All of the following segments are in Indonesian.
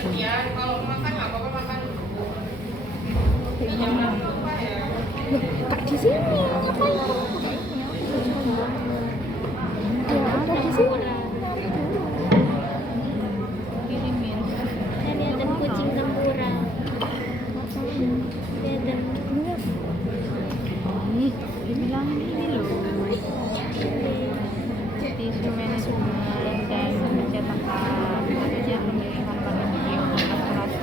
sekian. Kalau makan nggak apa-apa makan. Tapi jangan lupa ya. Kak di sini ngapain? Dia ada di sini. Kirimin. Lihat kucing tempura. Lihat. Dibilangin ini loh. Tisu manajemen dan pencetakan kerja pemilihan pada video kalkulasi.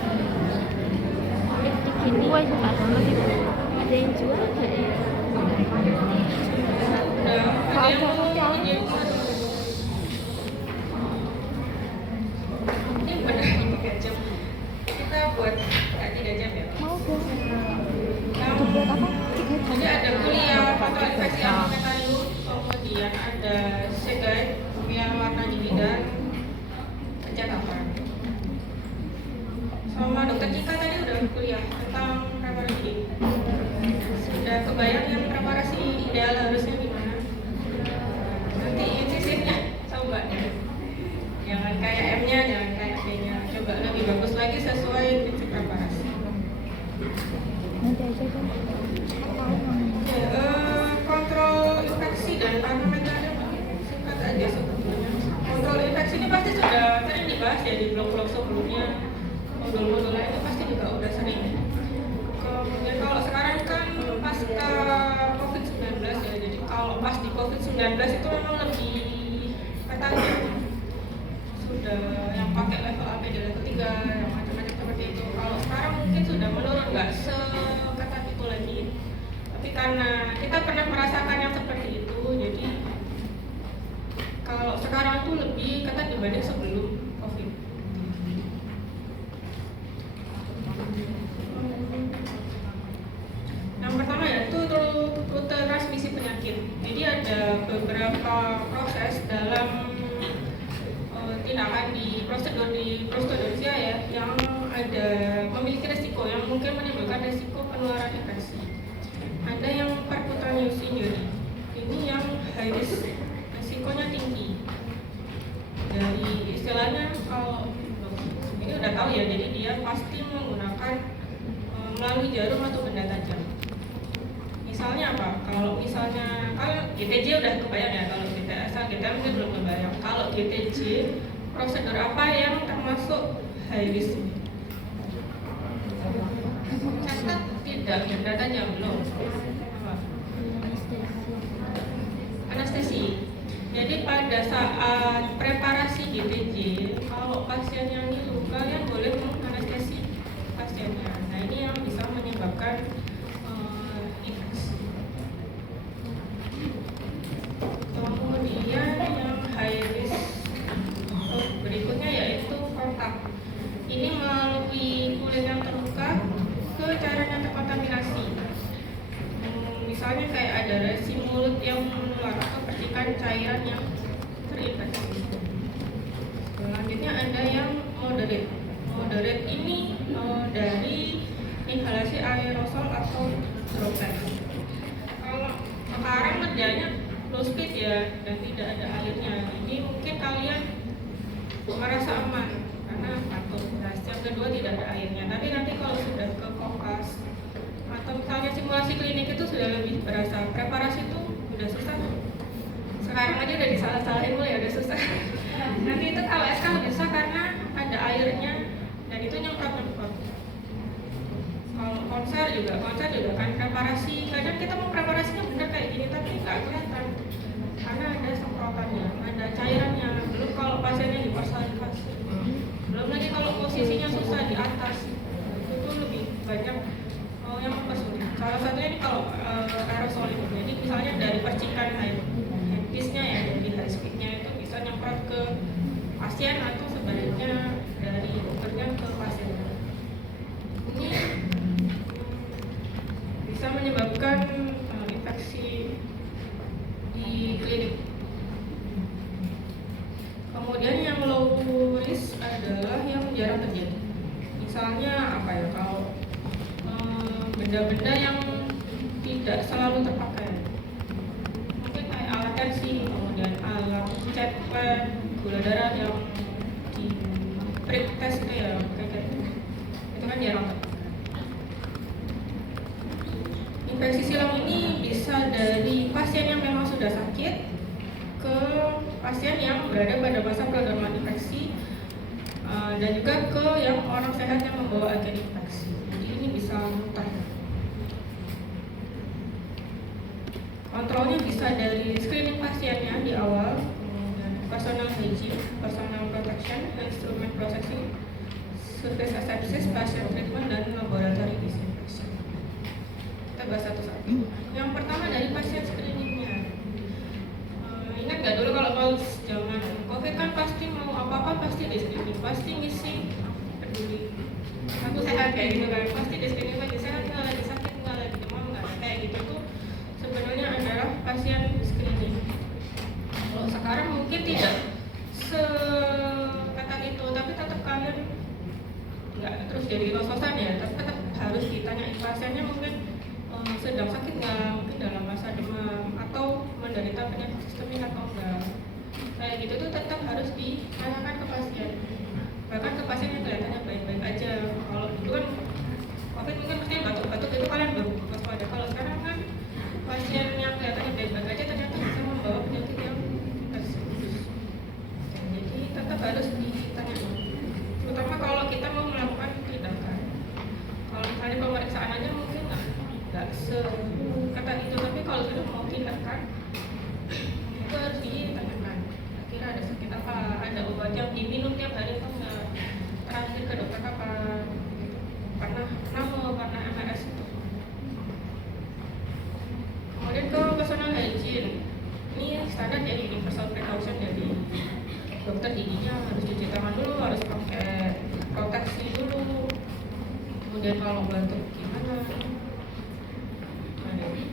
Gue suka banget itu. Ada yang jual nggak ya? Ada yang mau jadi ini benar 3 jam. Kita buat 3 jam ya. Mau dong. Yang Buat apa? jadi ada kuliah foto infeksi alfametalu, kemudian ada segai yang warna biru dan pencetakan. Sama dokter Cika tadi udah kuliah tentang preparasi. Sudah kebayang yang preparasi ideal harusnya gimana? Nanti insisifnya coba deh. Jangan kayak M-nya, jangan kayak B-nya. Coba lebih bagus lagi sesuai prinsip preparasi. Nanti aja kan. Kontrol infeksi dan parameter singkat aja sebetulnya. Kontrol infeksi ini pasti sudah sering dibahas ya di blog-blog sebelumnya, modul-modul lainnya pasti juga udah sering. Kemudian kalau sekarang kan pasca COVID-19 ya, jadi kalau pas di COVID-19 itu memang lebih ketat ya. Sudah yang pakai level APD level 3, yang macam-macam seperti itu. Kalau sekarang mungkin sudah menurun, nggak seketat itu lagi. Tapi karena kita pernah merasakan yang seperti itu, jadi kalau sekarang tuh lebih ketat dibanding sebelum COVID. Yang pertama yaitu rute transmisi penyakit. Jadi ada beberapa proses dalam tindakan di prosedur ya, yang ada memiliki resiko yang mungkin menimbulkan resiko penularan infeksi. Ada yang percutaneous injury, ini yang high risk, resikonya tinggi. Dari istilahnya kalau ini udah tahu ya, jadi dia pasti menggunakan melalui jarum atau benda tajam. Misalnya apa? Kalau misalnya GTJ udah kebayang ya, kalau kita asal kita mungkin belum kebayang. Kalau GTJ prosedur apa yang termasuk high risk? Catat tidak benda tajam belum. Anestesi. Jadi pada saat preparasi GTJ, kalau pasien yang ngilu, kalian boleh menganestesi pasiennya. Nah ini yang bisa menyebabkan infeksi. Kemudian yang high risk berikutnya yaitu kontak. Ini melalui kulit yang terbuka ke cairan yang terkontaminasi. Misalnya kayak ada resi mulut yang menular atau percikan cairan yang terinfeksi. Selanjutnya ada yang moderate. Moderate ini dari inhalasi aerosol atau droplet. Kalau sekarang kerjanya low speed ya dan tidak ada airnya. Ini mungkin kalian merasa aman karena patuh. Yang kedua tidak ada airnya. Tapi nanti kalau sudah ke kokas atau misalnya simulasi klinik itu sudah lebih berasa. Preparasi itu udah susah. Sekarang aja udah disalah-salahin mulai udah susah. Nanti itu KWSK lebih susah karena ada airnya dan itu nyemprot-nyemprot. Kalau konser juga kan preparasi. Kadang kita mau preparasinya bener kayak gini tapi nggak kelihatan karena ada semprotannya, ada cairannya. Belum kalau pasiennya hipersalivasi. Belum lagi kalau posisinya susah di atas, itu lebih banyak yang mempersulit. Salah satunya ini kalau aerosol itu, jadi misalnya dari percikan air habisnya ya, dari high speednya itu bisa nyemprot ke pasien atau sebaliknya dari dokternya ke pasien. Ini bisa menyebabkan infeksi di klinik. Kemudian yang low risk adalah yang jarang terjadi. Misalnya apa ya, kalau benda-benda yang tidak selalu terpakai, mungkin kayak alat tensi, kemudian alat cek pen, gula darah yang di prick test itu ya, kayak pasien yang memang sudah sakit ke pasien yang berada pada masa prodromal infeksi, dan juga ke yang orang sehat yang membawa agen infeksi. Jadi ini bisa mutar. Kontrolnya bisa dari screening pasiennya di awal, personal hygiene, personal protection, instrument processing, surface asepsis, patient treatment, dan laboratory disinfection. Kita bahas satu-satu. Yang pertama dari pasien screeningnya. Ingat gak dulu kalau mau zaman COVID kan pasti mau apa-apa pasti di screening, pasti ngisi peduli. Aku sehat kayak gitu kan, pasti di screening lagi sehat nggak, lagi sakit nggak, lagi demam nggak, kayak gitu tuh sebenarnya adalah pasien screening. Kalau sekarang mungkin tidak seketat itu, tapi tetap kalian nggak terus jadi los-losan ya, tapi tetap harus ditanyain pasiennya mungkin sedang sakit nggak, mungkin dalam masa demam atau menderita penyakit sistemik atau enggak, kayak gitu tuh tetap harus ditanyakan ke pasien, bahkan ke pasien yang kelihatannya baik-baik aja. Kalau itu kan COVID mungkin pasti batuk-batuk itu kalian baru waspada. Kalau sekarang kan pasien yang kelihatannya baik-baik aja ternyata bisa membawa penyakit yang serius. Jadi tetap harus ditanyakan, terutama kalau kita mau melakukan tindakan. Kalau misalnya pemeriksaan aja mungkin nggak seketat itu, tapi kalau sudah mau tindakan itu harus ditanyakan kira ada sakit apa, ada obat yang diminum tiap hari atau enggak, terakhir ke dokter kapan gitu. Pernah MRS itu. Kemudian ke personal hygiene, ini standar ya, universal precaution dari dokter giginya harus cuci tangan dulu, harus pakai proteksi dulu. Kemudian kalau batuk gimana?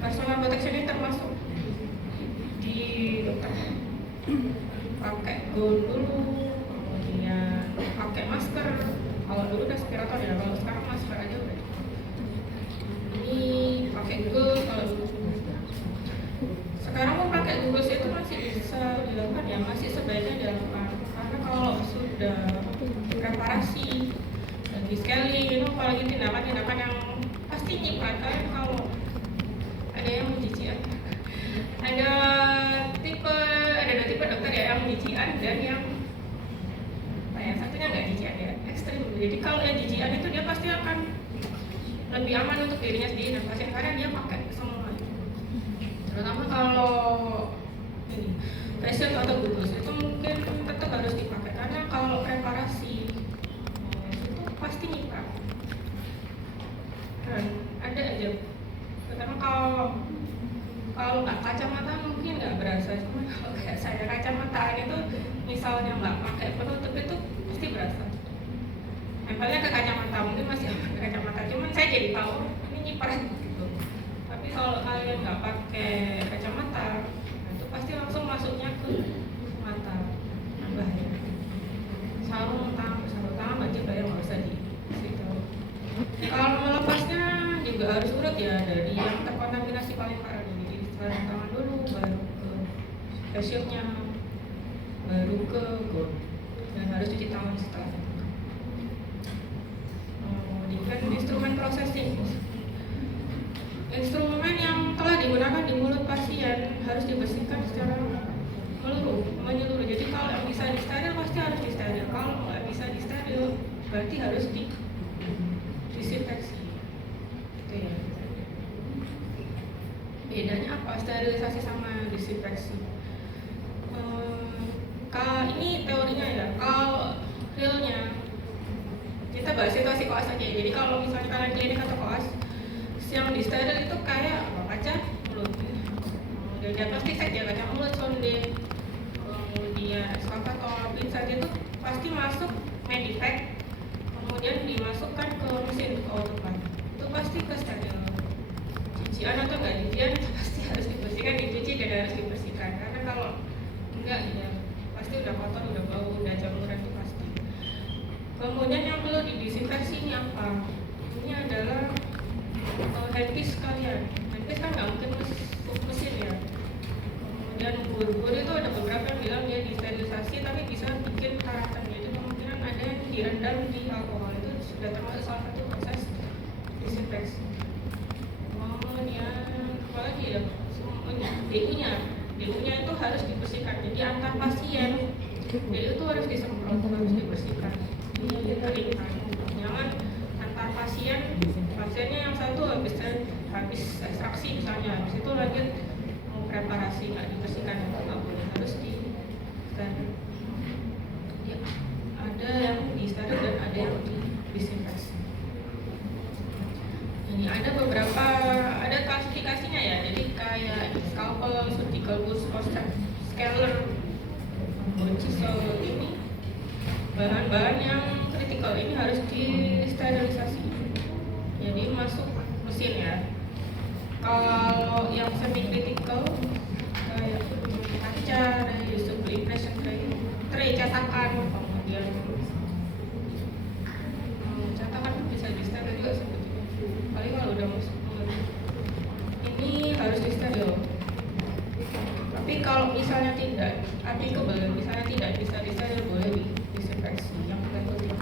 Personal protection ini termasuk di dokter pakai gaun dulu, kemudian pakai masker. Kalau dulu respirator ya, kalau sekarang masker aja udah. Ini pakai gaun kalau dulu. Sekarang pun pakai gugus itu masih bisa dilakukan ya, masih sebaiknya dilakukan, karena kalau sudah reparasi dan di scaling itu apalagi tindakan-tindakan yang pasti nyiprat. Kalian kalau ada yang menjijikan, ada dua tipe dokter ya, yang menjijikan dan yang satunya nggak jijikan ya, ekstrim. Jadi kalau yang jijikan itu dia pasti akan lebih aman untuk dirinya sendiri dan pasien, karena dia pakai semua. Terutama kalau ini facial atau gugus itu mungkin tetap harus dipakai, karena kalau reparasi itu pasti nyiprat. Dan ada aja, terutama kalau nggak kacamata mungkin nggak berasa, cuma kalau kayak saya kacamata itu misalnya nggak pakai penutup itu pasti berasa. Nempelnya ke kacamata mungkin masih aman ke kacamata, cuman saya jadi tahu ini nyiprat gitu. Tapi kalau kalian nggak pakai kacamata, itu pasti langsung masuknya ke mata, bahaya. Sarung tangan wajib bayar, nggak usah di situ. Kalau melepasnya juga harus urut ya, dari yang terkontaminasi paling parah. Jadi sarung tangan dulu, baru ke face shield-nya, baru ke gaun, dan harus cuci tangan setelah itu. Kemudian instrumen processing. Instrumen yang telah digunakan di mulut pasien harus dibersihkan secara menyeluruh. Jadi kalau yang bisa disteril pasti harus disteril. Kalau nggak bisa disteril berarti harus disinfeksi. Gitu ya. Bedanya apa sterilisasi sama disinfeksi? Ini teorinya ya. Kalau realnya kita bahas situasi koas aja. Jadi kalau misalnya kalian klinik atau koas, yang disteril itu kayak kaca mulut, kemudian diagnostik saja kaca mulut, sonde, kemudian eskavator, pincet itu pasti masuk medivac, kemudian dimasukkan ke mesin ke autoclave, itu pasti ke steril. Cucian atau nggak cucian itu pasti harus dibersihkan, dicuci dan harus dibersihkan, karena kalau enggak ya pasti udah kotor, udah bau, udah jamuran itu pasti. Kemudian yang perlu didisinfeksi ini apa? Ini adalah handpiece kalian. Handpiece kan nggak mungkin mesin ya. Kemudian bur-bur itu ada beberapa yang bilang dia disterilisasi tapi bisa bikin karatan. Jadi kemungkinan ada yang direndam di alkohol, itu sudah termasuk salah satu proses disinfeksi. Kemudian apalagi ya, DU-nya itu harus dibersihkan. Jadi antar pasien DU itu harus disemprot, harus dibersihkan, dikeringkan. Jangan antar pasiennya yang satu habis ekstraksi misalnya, habis itu lanjut mau preparasi nggak dibersihkan, itu nggak boleh, harus steril. Ya, ada yang di steril dan ada yang disinfeksi. Jadi ada klasifikasinya ya. Jadi kayak scalpel, surgical boots, scaler, chisel, ini bahan-bahan yang kritikal ini harus disterilisasi. Jadi masuk mesin ya. Kalau yang semi kritikal kayak kaca, reusable impression tray cetakan, kemudian cetakan bisa disteril juga sebetulnya. Paling kalau udah masuk ini harus disteril. Tapi kalau misalnya tidak applicable, misalnya tidak bisa disteril, boleh disinfeksi yang penting.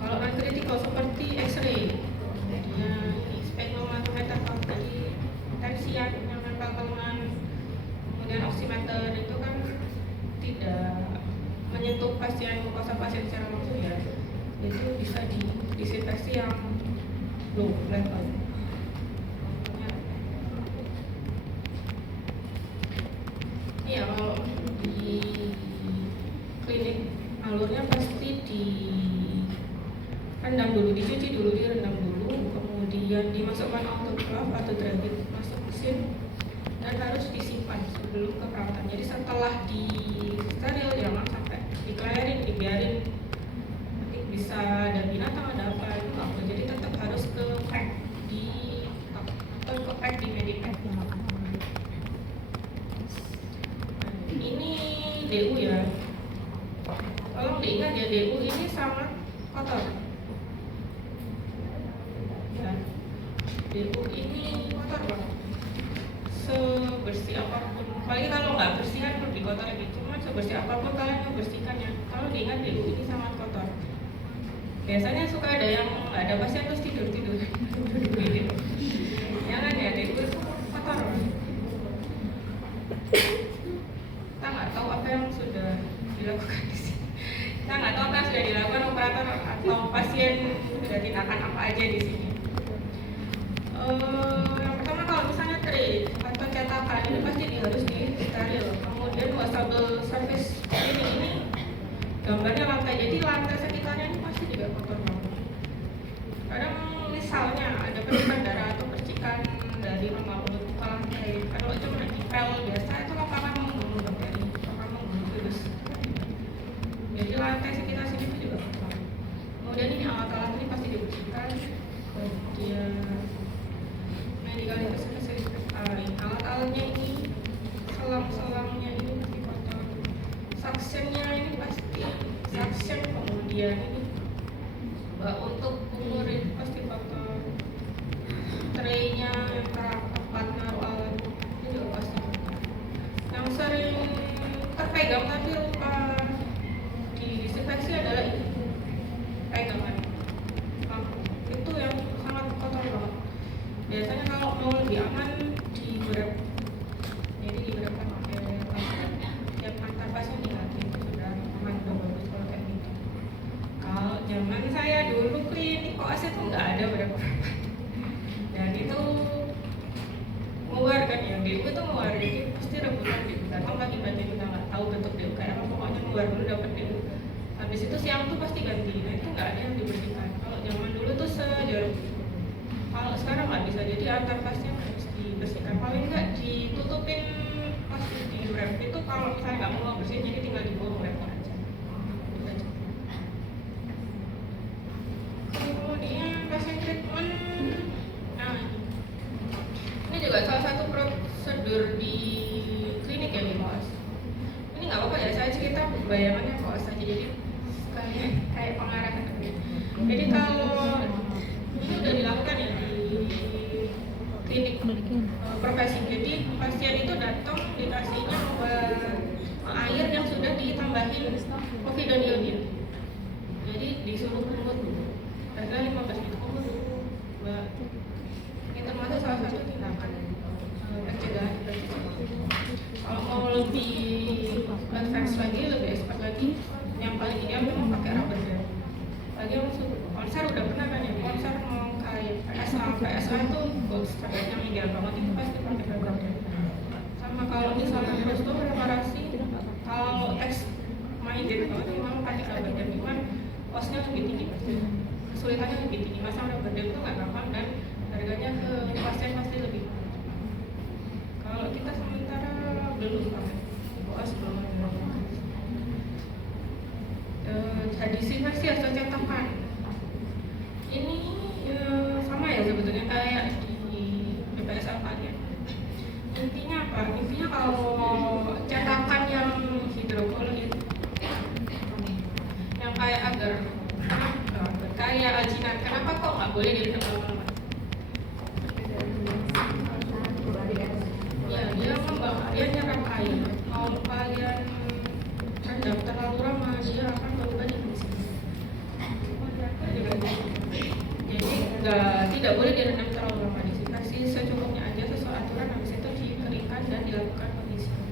Kalau non kritikal seperti X-ray, dia spektrometer, jadi tensian, nyaman pakeman, kemudian oximeter itu kan tidak menyentuh pasien, mukosa pasien secara langsung ya, itu bisa disinfeksi yang low level. Iya, kalau di klinik alurnya pasti direndam dulu, dicuci dulu, direndam dulu, kemudian dimasukkan autoclave atau drying masuk mesin dan harus disimpan sebelum ke perawatan. Jadi setelah di steril jangan sampai dikelarin, dibiarin nanti bisa ada binatang, ada apa itu nggak boleh. Jadi tetap harus ke pack di medipack. Ini DU ya. Tolong diingat ya, DU ini sangat kotor. Ya. DU ini kotor banget. Sebersih apapun, apalagi kalau nggak bersih kan perlu dikotori gitu. Cuma sebersih apapun kalian membersihkannya. Kalau diingat DU ini sangat kotor. Biasanya suka ada yang nggak ada pasien terus tidur. Jangan ya, DU itu kotor. Kita nggak tahu apa yang sudah dilakukan di sini. Kita nggak tahu apa yang sudah dilakukan operator atau pasien sudah tindakan apa aja di sini. Yang pertama kalau misalnya tray atau cetakan ini pasti harus disteril. Kemudian wastafel surface ini gambarnya lantai, jadi lantai sekitarnya ini pasti juga kotor banget. Kadang misalnya ada percikan darah atau percikan dari rumah mulut ke lantai, kalau cuma nempel biasa itu akan membunuh bakteri, akan membunuh virus. Jadi lantai sekitar sini itu juga kotor. Kemudian ini alat-alat ini pasti dibersihkan. Kemudian medical necessary, alat-alatnya ini, selang-selangnya ini pasti kotor. Suctionnya ini pasti suction, kemudian ini untuk umur ini pasti kotor. Traynya yang tempat naruh alat ini juga pasti kotor. Yang sering terpegang tapi lupa disinfeksi adalah ini, pegangan itu yang sangat kotor banget. Biasanya kalau mau lebih aman digrab, jadi digrabkan pakai plastik. Tiap antar pasien dilatih sudah aman, udah bagus kalau kayak gitu. Kalau zaman saya dulu klinik koas itu nggak ada berapa, dan itu mengeluarkan yang DU itu mengeluarkan, jadi pasti rebutan DU, datang pagi-pagi kita nggak tahu bentuk DU kayak apa, pokoknya mengeluar dulu dapat DU. Habis itu siang tuh pasti ganti, nah itu nggak ada yang dibersihkan. Kalau zaman dulu tuh sejarum. Kalau sekarang nggak bisa, jadi antar pasien harus dibersihkan. Paling nggak ditutupin pas di wrap itu, kalau misalnya nggak mau bersihin jadi tinggal dibuang wrap aja. Kemudian pasien treatment, nah ini juga salah satu prosedur di klinik ya di koas. Ini nggak apa-apa ya, saya cerita bayangannya koas aja, jadi sekalian kayak pengarahan. Jadi kalau ini udah dilakukan ya di klinik profesi, jadi pasien itu datang dikasihnya air yang sudah ditambahin povidone iodine. Jadi disuruh kumur dulu, kira-kira 15 menit kumur dulu. Ini termasuk salah satu tindakan pencegahan PSA tuh gold standard yang ideal banget itu pasti pakai Ramadan. Sama kalau misalnya terus tuh reparasi, kalau X minded banget memang pakai Ramadan, cuman costnya lebih tinggi pasti, kesulitannya lebih tinggi. Masa Ramadan itu nggak gampang dan harganya ke pasien pasti lebih mahal. Kalau kita sementara belum pakai koas, belum ada. Hadisi versi atau cetakan ini sama ya sebetulnya kayak di BPS Alkalian. Intinya apa? Intinya kalau cetakan yang hidropolit yang kayak agar kayak aljinan, kenapa kok nggak boleh direndam lama-lama? Ya, dia membakar, dia nyerap air. Kalau kalian rendam terlalu lama, dia akan berubah di sini. Jadi tidak boleh direndam terlalu lama, disinfeksi secukupnya aja sesuai aturan, habis itu dikeringkan dan dilakukan pengisian.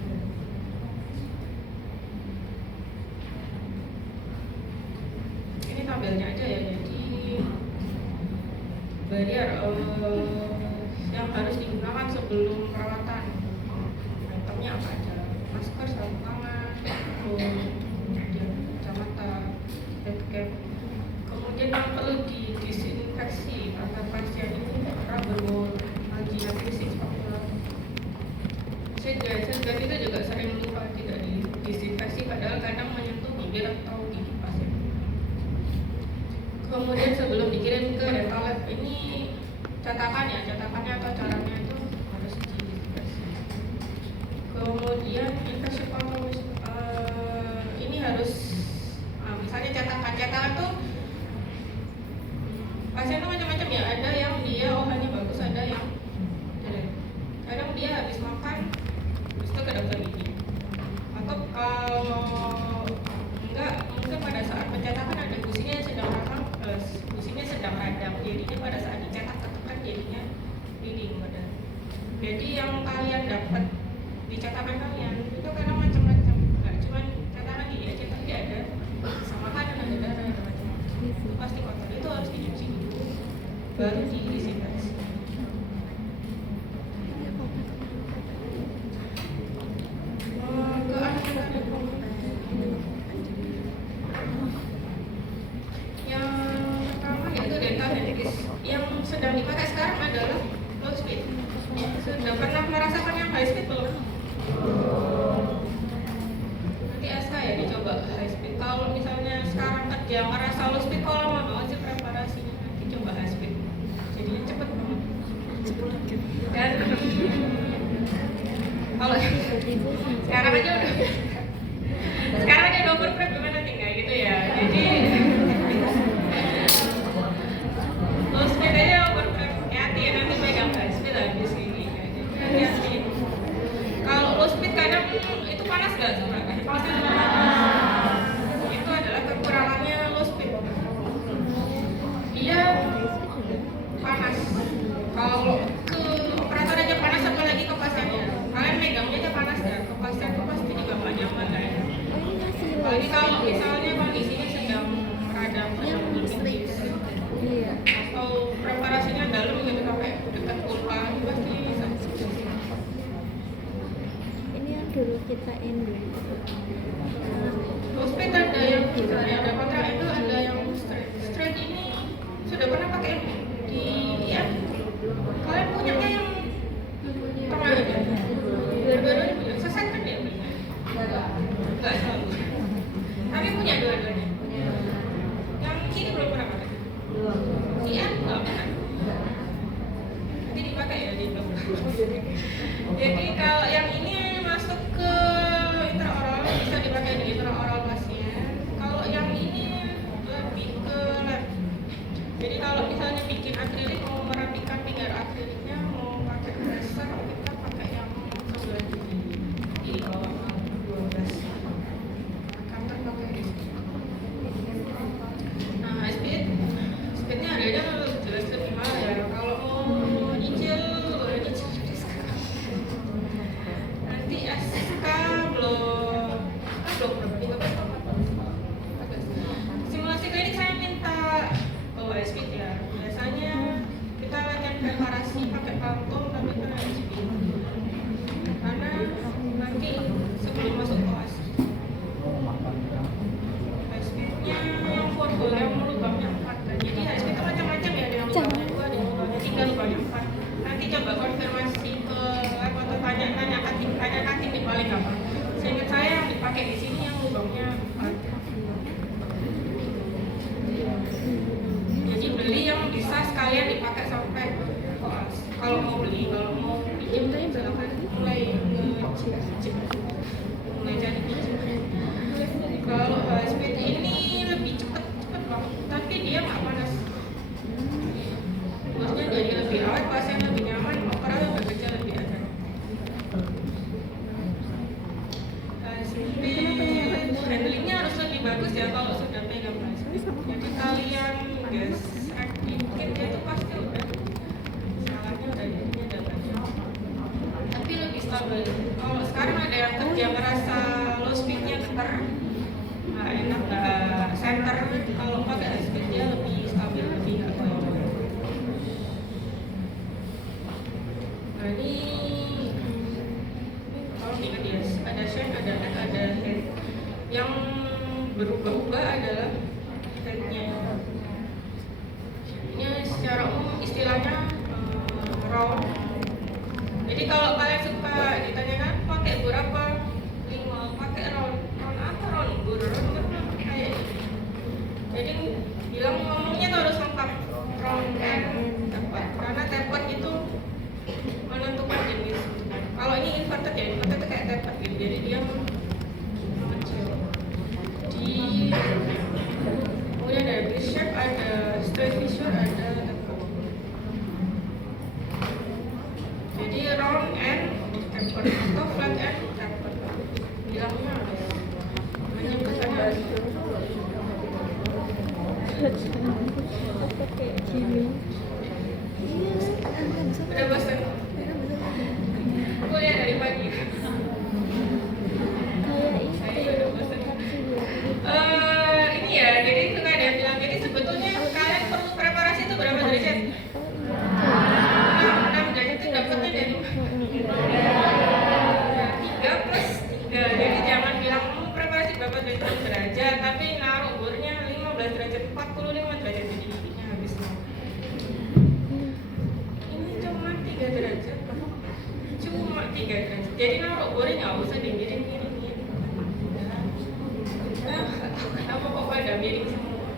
Ini tabelnya aja ya, jadi barrier yang harus digunakan sebelum perawatan. Itemnya apa aja? Masker, sarung tangan, kemudian kacamata, cap. Kemudian yang perlu didisinfeksi agar pasien ini rubber ball, alginat fisik, segan itu juga sering lupa tidak didisinfeksi padahal kadang menyentuh bibir atau gigi pasien. Kemudian sebelum dikirim ke dental lab, ini cetakannya atau caranya itu harus didisinfeksi. Kemudian infection control, ini harus misalnya cetakan tuh pasien tuh macam-macam ya, ada yang dia hanya bagus, ada yang jelek. Kadang dia habis makan terus itu ke dokter gigi, atau kalau enggak mungkin pada saat pencetakan ada gusinya sedang radang, jadinya pada saat dicetak ketekan jadinya bleeding badan. Jadi yang kalian dapat di cetakan kalian itu kadang macam-macam, nggak cuma cetakan gigi aja tapi ada sama kan ada darah, ada macam-macam. Itu pasti kotor, itu harus dicuci dulu baru didisinfeksi. Yang pertama yaitu dental dentist. Yang sedang dipakai sekarang adalah low speed. Sudah pernah merasakan yang high speed belum? Nanti SK ya dicoba high speed. Kalau misalnya sekarang kerja ngerasa low speed, kalau lama banget sih preparasinya, nanti coba high speed. Jadinya cepet banget. Dan kalau sekarang aja udah overprep, gimana nih kayak gitu ya. Jadi low speed aja overprep, hati ya nanti pegang high speed habis ini. Hati-hati. Kalau low speed kadang itu panas nggak coba? Itu adalah kekurangannya low speed. Dia panas. Kalau ke operator aja panas, apalagi ke pasiennya. Kalian megangnya aja panas ya, ke pasien itu pasti juga nggak nyaman kan? Apalagi kalau misalnya kondisinya sedang radang atau preparasinya dalam gitu sampai dekat pulpa, pasti sakit. Ini yang dulu kita endo. Hospit ada yang ada kontra endo, ada yang straight ini sudah pernah pakai di IM. Kalian punyanya yang tengah aja? Dua-duanya punya. Sesat kan dia punya? Enggak selalu. Tapi punya dua-duanya. Yang kiri belum pernah pakai. IM enggak pernah. Nanti dipakai ya di belakang. Jadi kalau yang ini masuk ke intraoral, bisa dipakai di intraoral pasien. Kalau yang ini lebih ke lab. Jadi kalau misalnya bikin akrilik, mau merapikan pinggar akriliknya, mau pakai laser, kita pakai yang sebelah kiri di bawah 12. Kantor pakai di sini. Nah, speednya harganya jelas lebih mahal ya. Kalau mau nyicil, boleh nyicil di sekarang. Nanti SK belum berapa? 13. Simulasi klinik saya minta bawa speed ya. Biasanya preparasi pakai kantong tapi kan HSP. Karena nanti sebelum masuk kelas HSP-nya yang portfolio yang lubangnya 4 kan. Jadi HSP itu macam-macam ya, ada yang lubangnya 2, ada yang lubangnya 3, lubangnya 4. Nanti coba konfirmasi ke atau tanya kating di paling apa. Seingat saya yang dipakai di sini yang lubangnya 4. Jadi beli yang bisa sekalian dipakai sampai koas. Kalau mau beli, kalau mau pinjam silakan mulai ngecicip, mulai cari pinjam. Kalau HSP ini lebih cepet banget, tapi dia nggak panas. Bosnya jadi lebih awet, pasien lebih nyaman, operasi bekerja lebih enak. HSP handlingnya harus lebih bagus ya kalau sudah pegang HSP. Jadi kalian guys, aktifnya itu pasti udah salahnya udah jadinya udah banyak. Tapi lebih stabil. Kalau sekarang ada yang kerja merasa low speednya getar, nggak enak, nggak center. Kalau pakai HSP dia lebih stabil, lebih nggak goyang. Nah ini kalau diingat ya, ada shape, ada neck, ada head. Yang berubah-ubah adalah headnya. Ini secara umum istilahnya round. Jadi kalau kalian suka ditanyakan pakai bur apa, pakai round apa, round bur kayak gitu. Jadi ngomongnya tuh harus lengkap, round and tapered. Karena tapered itu menentukan jenis. Kalau ini inverted ya, inverted kayak tapered gitu. Jadi dia mengecil. Kemudian ada V-shape, ada straight fissure, ada tapered. Jadi round and tapered atau flat and tapered. Bilangnya menyebutkannya udah bosan. Kuliah dari pagi. Saya udah bosan. Ini ya, jadi suka ada yang bilang, jadi sebetulnya kalian perlu preparasi itu berapa derajat? 6 derajat itu dapatnya dari 3 plus 3. Jadi jangan bilang mau preparasi berapa derajat, tapi naruh bornya 15 derajat, 45 derajat, jadi giginya habis. Ini cuma 3 derajat. Cuma 3 derajat. Jadi naruh bornya nggak usah dimiring-miringin. Kenapa kok pada miring semua?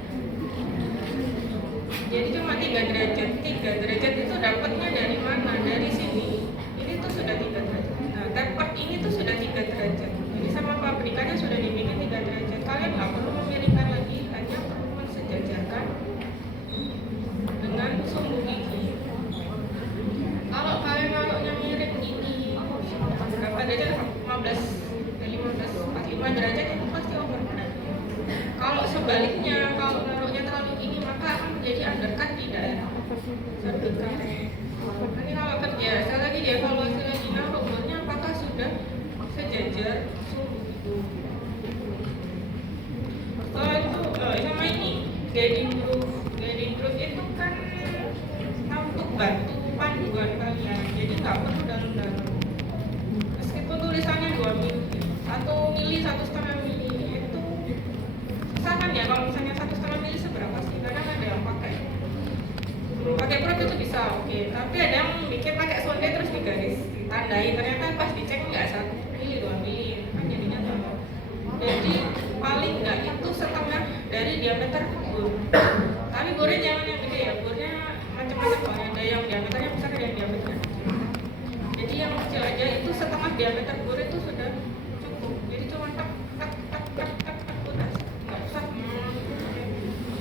Jadi cuma 3 derajat. 3 derajat itu dapatnya dari mana? Dari sini. Ini tuh sudah 3 derajat. Nah, tapered ini tuh sudah 3 derajat. Jadi sama pabrikannya sudah dibikin 3 derajat. Kalian nggak perlu memiringkan lagi, hanya perlu mensejajarkan dengan sumbu gigi. Kalau kalian naruhnya miring ini, berapa derajat? 15, 45 derajat itu pasti overberat. Kalau sebaliknya, kalau naruhnya terlalu tinggi maka akan menjadi undercut di daerah cervical. Nanti kalau kerja, saya lagi dievaluasi lagi, naruh bornya apakah sudah sejajar sumbu itu. Setelah itu sama ini guiding groove itu kan untuk bantu panduan kalian, jadi nggak perlu dalam-dalam. Meskipun tulisannya 2 mili, 1 mili, 1,5 mili itu misalkan ya, kalau misalnya 1,5 mili seberapa sih? Kadang ada yang pakai probe itu bisa oke, tapi ada yang bikin pakai sonde terus digaris, ditandai, ternyata pas dicek nggak 1 mili, 2 mili, kan jadinya tambah. Jadi paling nggak itu setengah dari diameter bur. Tapi burnya jangan yang gede ya, burnya macam-macam kok, ada yang diameternya besar, ada yang diameternya kecil. Jadi yang kecil aja itu setengah diameter bur itu sudah cukup. Jadi cuma tak udah, nggak usah.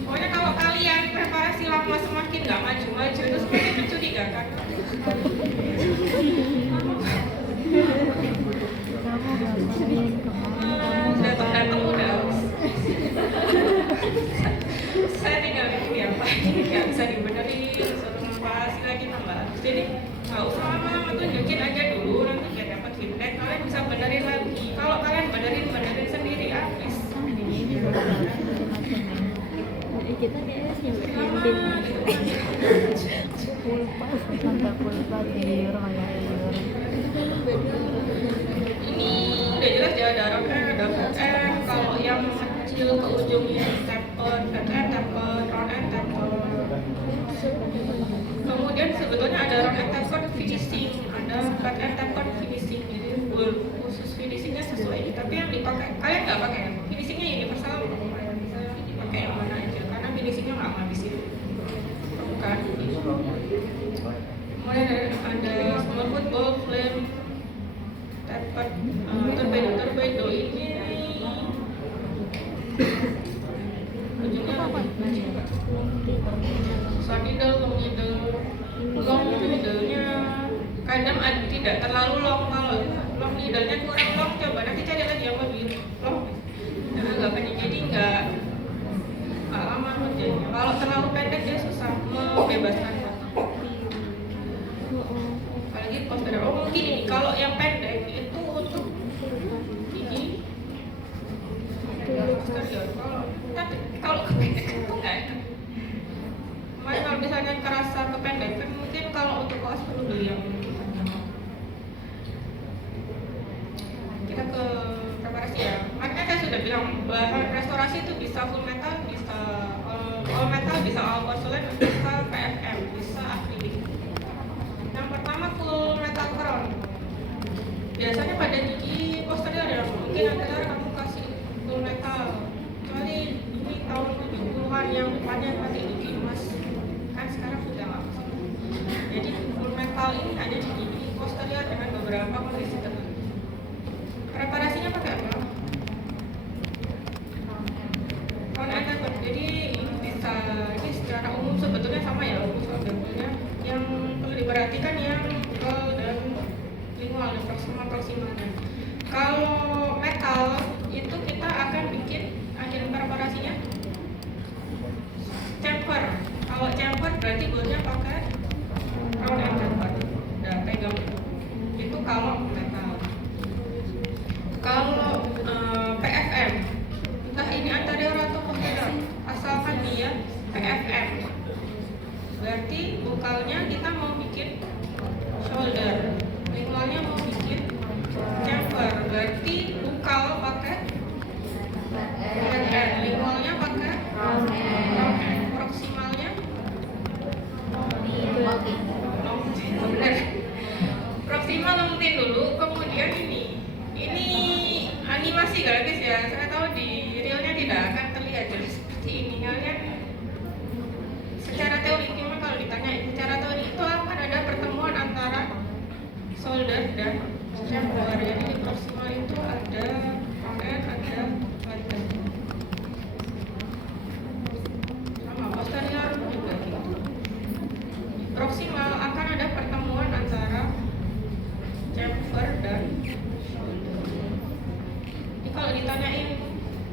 Pokoknya kalau kalian preparasi lama semakin nggak maju-maju, itu semakin mencurigakan. Datang-datang udah saya tinggal ini apa, nggak bisa dibenerin, suruh ngepasi lagi tambah. Jadi nggak usah lama-lama, tunjukin aja dulu, nanti biar dapat feedback. Kalian bisa benerin lagi. Kalau kalian benerin sendiri habis. Kita kayaknya Lama gitu kan. pulpa di rumah air. Ini udah jelas ya ada rock ada flat end. Kalau yang kecil ke ujungnya taper, flat end, taper, round end, taper. Kemudian sebetulnya ada round end, taper, finishing, ada flat end, taper, finishing. Jadi khusus finishingnya sesuai. Tapi yang dipakai kalian nggak pakai ya? Finishingnya universal, bisa dipakai yang mana aja karena finishingnya nggak ngabisin. Bukan. Kemudian ada small football, flame, taper, torpedo ini ujungnya apa? Short needle, long needle-nya kadang tidak terlalu long. Kalau long needle-nya kurang long, coba nanti cari lagi yang lebih long. Nah, agak pendek jadi nggak lama kerjanya. Kalau terlalu pendek dia susah membebaskan. Apalagi posterior. Oh mungkin ini kalau yang pendek itu untuk ini posterior. Tapi kalau kependekan itu nggak enak. Makanya kalau misalnya kerasa kependekan mungkin kalau untuk kaos perlu beli yang kita ke preparasi ya. Makanya saya sudah bilang bahan restorasi itu bisa full metal, bisa all metal, bisa all porcelain, bisa PFM, bisa akrilik. Yang pertama full metal crown. Biasanya pada gigi posterior ya, mungkin antara kamu kasih full metal. Kecuali ini tahun 70-an yang depannya pakai gigi emas. Kan sekarang sudah nggak bisa. Jadi full metal ini hanya di gigi posterior dengan beberapa kondisi tertentu. Preparasinya pakai apa? Crown and taper. Jadi bisa ini secara umum sebetulnya sama ya, sebetulnya yang perlu diperhatikan yang dan lingual dan proksimalnya. Kalau metal itu kita akan bikin akhir preparasinya chamfer. Kalau chamfer berarti bolanya pakai round and taper. Udah pegang. Itu kalau metal. Kalau PFM, entah ini anterior atau posterior, asalkan dia PFM. Berarti bukalnya kita mau bikin shoulder, lingualnya mau bikin chamfer. Berarti bukal pakai flat end, lingualnya pakai round end, proksimalnya benar. Proksimal lemutin dulu, kemudian ini animasi gratis ya. Saya tahu di realnya tidak akan terlihat jelas seperti ini. Kalian secara teori, cuma kalau ditanya secara teori itu akan ada pertemuan antara shoulder dan chamfer. Jadi di proksimal itu ada round end, ada flat end. Sama posterior juga gitu. Di proksimal akan ada pertemuan antara chamfer dan shoulder. Jadi kalau ditanyain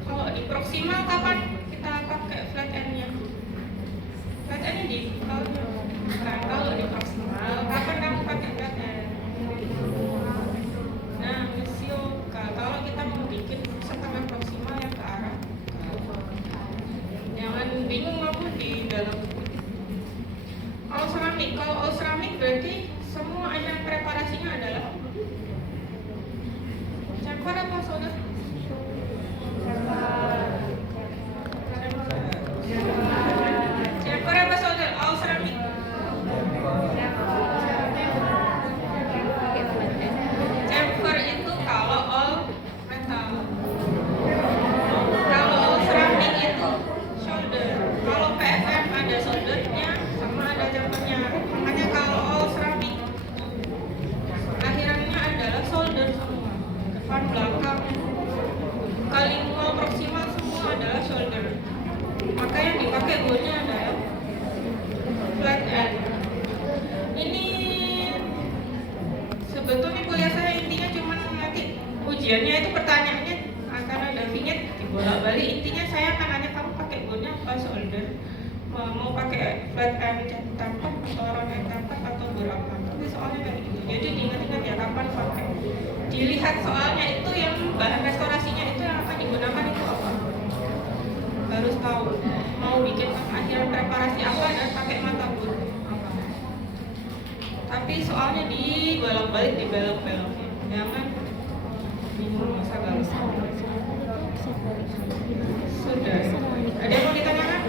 kalau di proksimal kapan kita pakai flat end-nya? Flat end-nya di kalau di proksimal kapan kamu pakai flat end? Nah, misioka kalau kita mau bikin setengah proksimal yang ke arah jangan bingung aku di dalam. All ceramic, kalau all ceramic berarti semua ajaran preparasinya adalah chamfer apa shoulder? Chamfer apa shoulder? All ceramic. Chamfer itu kalau all metal. Kalau all ceramic itu shoulder. Kalau PFM ada shouldernya sama ada chamfernya. Makanya kalau all ceramic akhirannya adalah shoulder semua. Depan belakang. Lingual proksimal semua adalah shoulder. Maka yang dipakai bolnya adalah flat end. Ini sebetulnya kuliah saya intinya cuma nanti ujiannya itu pertanyaannya akan ada vignette dibolak-balik. Intinya saya akan nanya kamu pakai bolnya apa shoulder, mau pakai flat end tapak atau round end tapak atau berapa. Tapi soalnya kayak gitu. Jadi diingat-ingat ya kapan pakai. Dilihat soalnya itu yang bahan restorasinya itu yang akan digunakan itu apa. Harus tahu mau bikin akhiran preparasi apa dan pakai mata bur apa. soalnya dibolak-balik dibelok-belokin, jangan bingung masa galau. Sudah. Ada yang mau ditanyakan?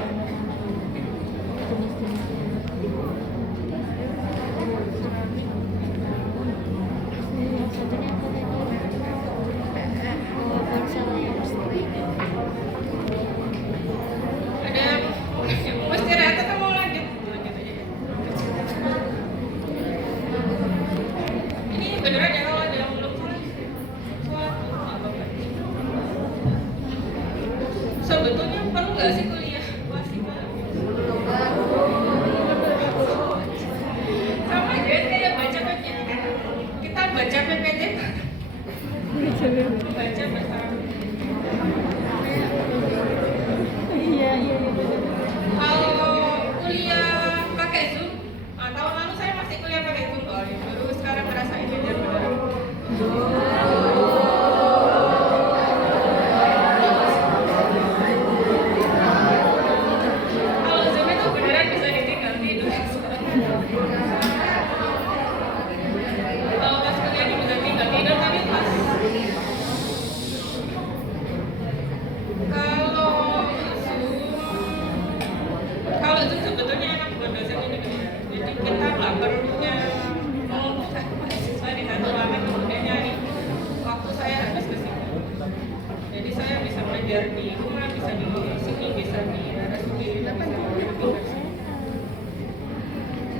Ada yang mau istirahat atau mau lanjut? Lanjut aja deh. Ini beneran ya kalau ada yang belum sholat nggak apa-apa. Sebetulnya perlu nggak sih kuliah? Masih sama aja kayak baca PPT. Kita baca PPT. Baca bersama. Kalau kuliah pakai Zoom, tahun lalu saya masih kuliah pakai Zoom soalnya. Baru sekarang ngerasain belajar beneran. Kalau Zoom itu beneran bisa ditinggal tidur. Kalau pas kuliah ini bisa tinggal tidur tapi pas. Kalau Zoom sebetulnya enak buat dosen ini kan ya. Jadi kita nggak perlunya mengumpulkan mahasiswa di satu ruangan kemudian nyari waktu saya habis ke sini. Jadi saya bisa belajar di rumah, bisa di sini, bisa di RSUD, bisa di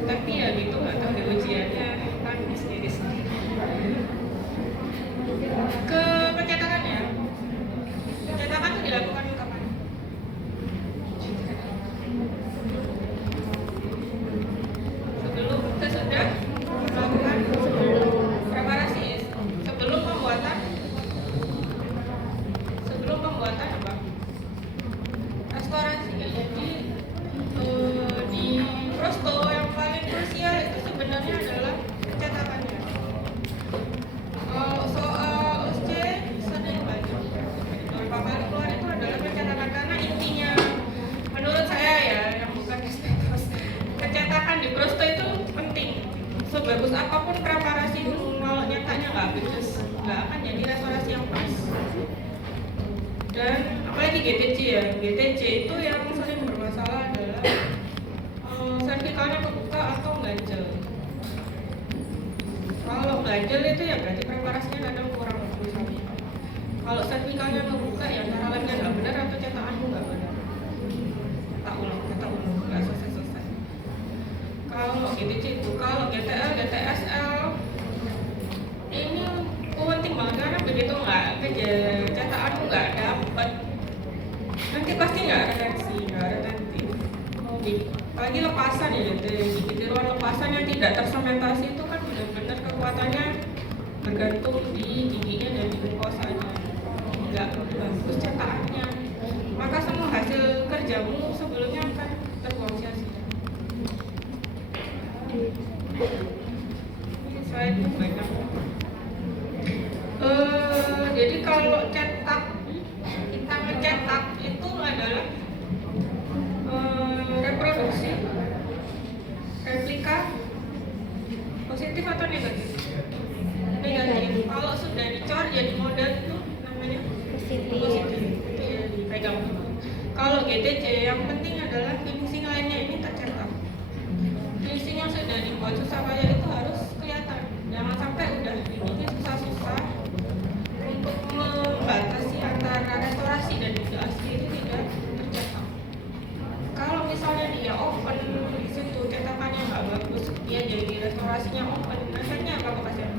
tapi ya gitu nggak tahu di ujiannya kan sendiri. Ke pencetakan ya. Pencetakan itu dilakukan kapan? Sesudah melakukan preparasi sebelum pembuatan apa? Restorasi. Jadi di prosto yang paling krusial itu sebenarnya adalah pencetakannya. Soal USC sering banyak beberapa kali keluar itu adalah pencetakan karena intinya menurut saya ya yang bukan estetis pencetakan di prosto itu penting. Sebagus apapun preparasi dulu kalau nyatanya nggak becus nggak akan jadi restorasi yang pas. Dan apalagi GTC ya, GTC itu yang sering bermasalah adalah sertifikalnya kebuka atau ganjel. Kalau ganjel itu ya berarti preparasinya kadang kurang misalnya. Kalau sertifikalnya kebuka ya cara lemnya nggak benar atau cetakanmu nggak benar. Tak ulang, nggak selesai. Kalau GTC itu, kalau GTL, GTSL ini penting banget karena begitu nggak cetakanmu nggak dapat nanti pasti nggak retentif. Apalagi lepasan ya, di ruang lepasan yang tidak tersementasi itu kan benar-benar kekuatannya bergantung di giginya dan di glukosanya. Nggak bagus cetakannya, maka semua hasil kerjamu sebelumnya akan terbuang sia-sia. Slide itu banyak. Jadi kalau cetak, kita mencetak itu adalah reproduksi, replika, positif atau negatif? Negatif. Kalau sudah dicor jadi model itu namanya positif. Itu ya dipegang. Kalau GTC yang penting adalah finishing lainnya ini tercetak. Finishing yang sudah dibuat susah payah itu harus kelihatan. Jangan sampai udah dibikin susah-susah untuk membatasi antara restorasi dan video asli itu tidak tercetak. Kalau misalnya dia open di situ cetakannya nggak bagus, dia jadi restorasinya open, efeknya apa ke pasien?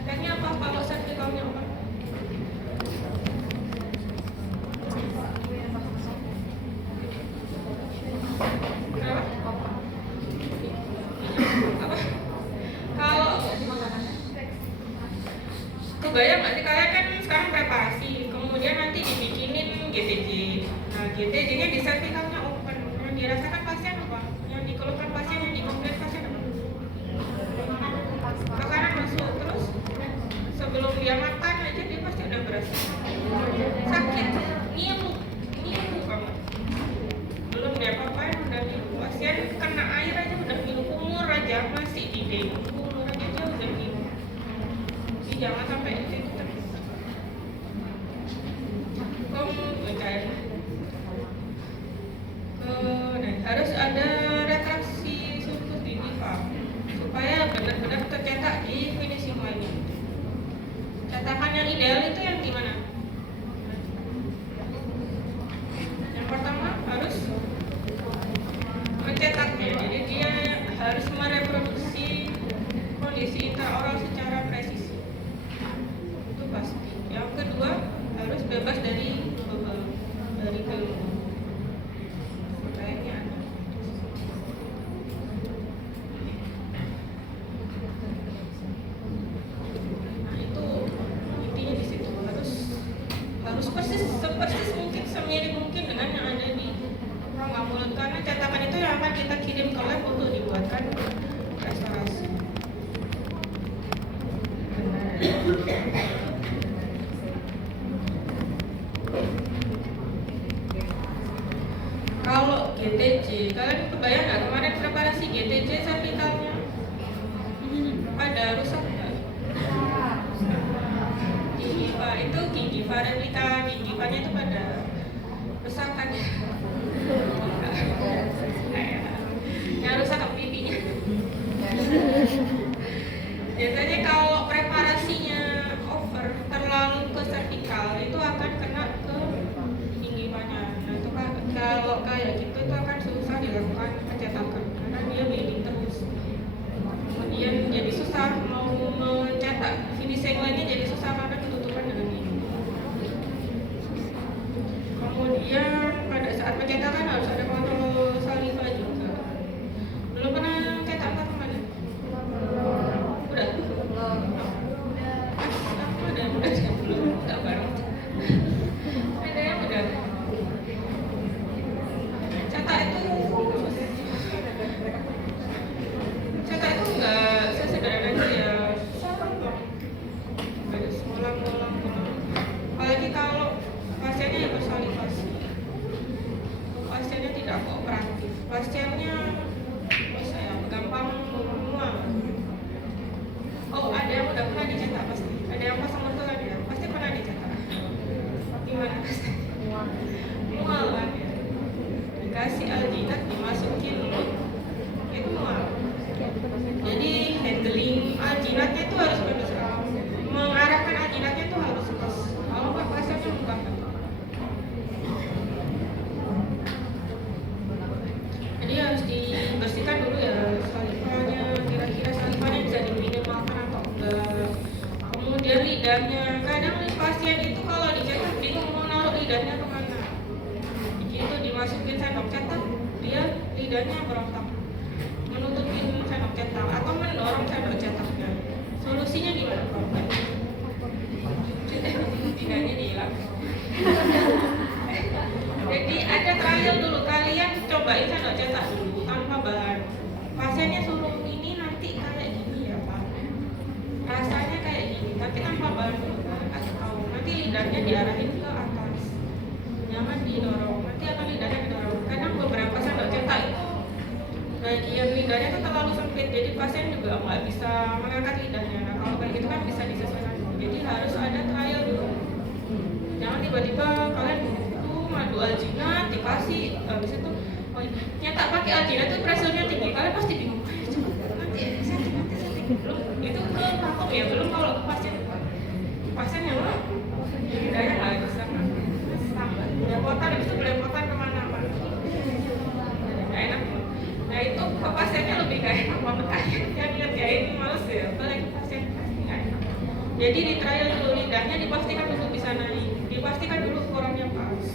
Efeknya apa kalau sertifikalnya open? Kenapa? Apa? Kalau kebayang nggak sih kalian kan sekarang preparasi, kemudian nanti dibikinin GTJ. Nah GTJ-nya di sertifikalnya open. Yang dirasakan pasien apa? Yang dikeluhkan pasien, yang dikomplain pasien apa? Makanan masuk terus sebelum dia makan aja dia pasti udah berasa sakit, ngilu banget. Belum dia apa-apain udah ngilu. Pasien dari film kayaknya ada. Nah itu intinya di situ harus persis mungkin semirip mungkin dengan yang ada di rongga mulut, karena cetakan itu yang akan kita kirim ke lab untuk dibuatkan restorasi. Kalau GTJ, kalian kebayang nggak kemarin preparasi GTJ cervicalnya pada rusak nggak? Gingiva itu gingiva replika, gingivanya itu pada rusak kan? Yang rusak ke pipinya. Biasanya kalau preparasinya over terlalu ke cervical itu akan kena ke gingivanya. Nah itu kan kalau kayak gitu itu akan susah dilakukan pencetakan karena dia bleeding terus. Kemudian jadi susah mau mencetak finishing line-nya, jadi susah karena ketutupan dengan ini. Kemudian pada saat pencetakan harus ada kontrol saliva juga. Belum pernah cetak apa kemana? Udah? Ada yang udah sih, belum? Enggak bareng. Ada yang udah. Cetak itu enggak sesederhana itu ya. Harus ngulang. Apalagi kalau pasiennya hipersalivasi, pasiennya tidak kooperatif, pasiennya bisa ya gampang mual. Oh ada yang udah pernah dicetak pasti, ada yang pasang mertulan ya pasti pernah dicetak. Gimana mual kan ya, dikasih alginat dimasukin mulut itu mual. Jadi handling alginatnya itu harus bagus, mengarahkan alginatnya itu harus pas. Kalau nggak pasiennya bukan. Jadi harus dibersihkan dulu ya salivanya, kira-kira salivanya bisa diminimalkan atau enggak. Kemudian lidahnya, kadang pasien itu kalau dicetak bingung mau naruh lidahnya kemana. Begitu dimasukin sendok cetak, dia lidahnya berontak, menutupin sendok cetak atau mendorong sendok cetaknya. Solusinya gimana Pak? Lidahnya dihilang. Jadi ada trial dulu, kalian cobain sendok cetak dulu tanpa bahan. Pasiennya suruh ini nanti kayak gini ya Pak, rasanya kayak gini, tapi tanpa bahan dulu kan, kasih tahu. Nanti lidahnya diarahin ke atas, jangan didorong. Nanti akan lidahnya didorong. Kadang beberapa sendok cetak itu bagian lidahnya itu terlalu sempit, jadi pasien juga nggak bisa mengangkat lidahnya. Nah kalau kayak gitu kan bisa disesuaikan. Jadi harus ada trial dulu. Jangan tiba-tiba kalian madu alginat dikasih habis itu nyetak pakai alginat itu pressure-nya tinggi, kalian pasti bingung nanti setting belum itu ke vakum ya, belum kalau ke pasien yang lidahnya nggak bisa tambah belepotan, itu belepotan kemana-mana nggak enak. Nah itu ke pasiennya lebih nggak enak banget aja yang ngerjain males ya, apalagi pasien nggak enak. Jadi di trial dulu lidahnya dipastikan dulu bisa naik, dipastikan dulu ukurannya pas.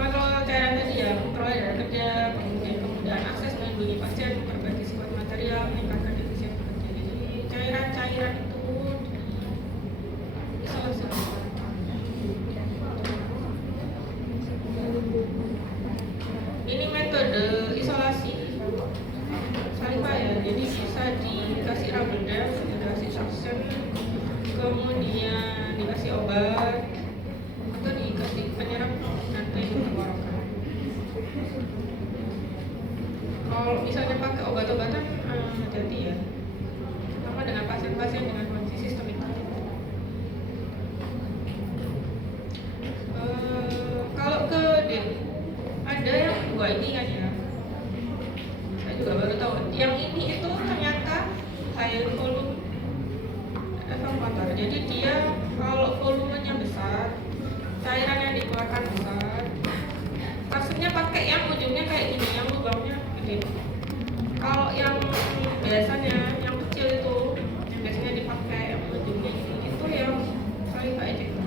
Kalau cairan tadi ya, provider kerja, kemudian kemudahan akses melindungi pasien, memperbaiki sifat material, meningkatkan efisiensi kerja. Jadi cairan-cairan itu isolasi. Ini metode isolasi saliva ya, jadi bisa dikasih rubber, dikasih suction, kemudian dikasih obat atau dikasih penyerap nanti tenggorokan. Kalau misalnya pakai obat-obatan hati-hati ya, terutama dengan pasien-pasien dengan kondisi sistemik. Kalau ke ada yang dua ini kan ya, saya juga baru tahu. Yang ini itu ternyata high volume evakuator. Jadi dia kalau volumenya besar, cairan yang dikeluarkan besar, maksudnya pakai yang ujungnya kayak gini, yang lubangnya gede. Kalau yang biasanya yang kecil itu, yang biasanya dipakai yang ujungnya ini, itu yang saliva ejector.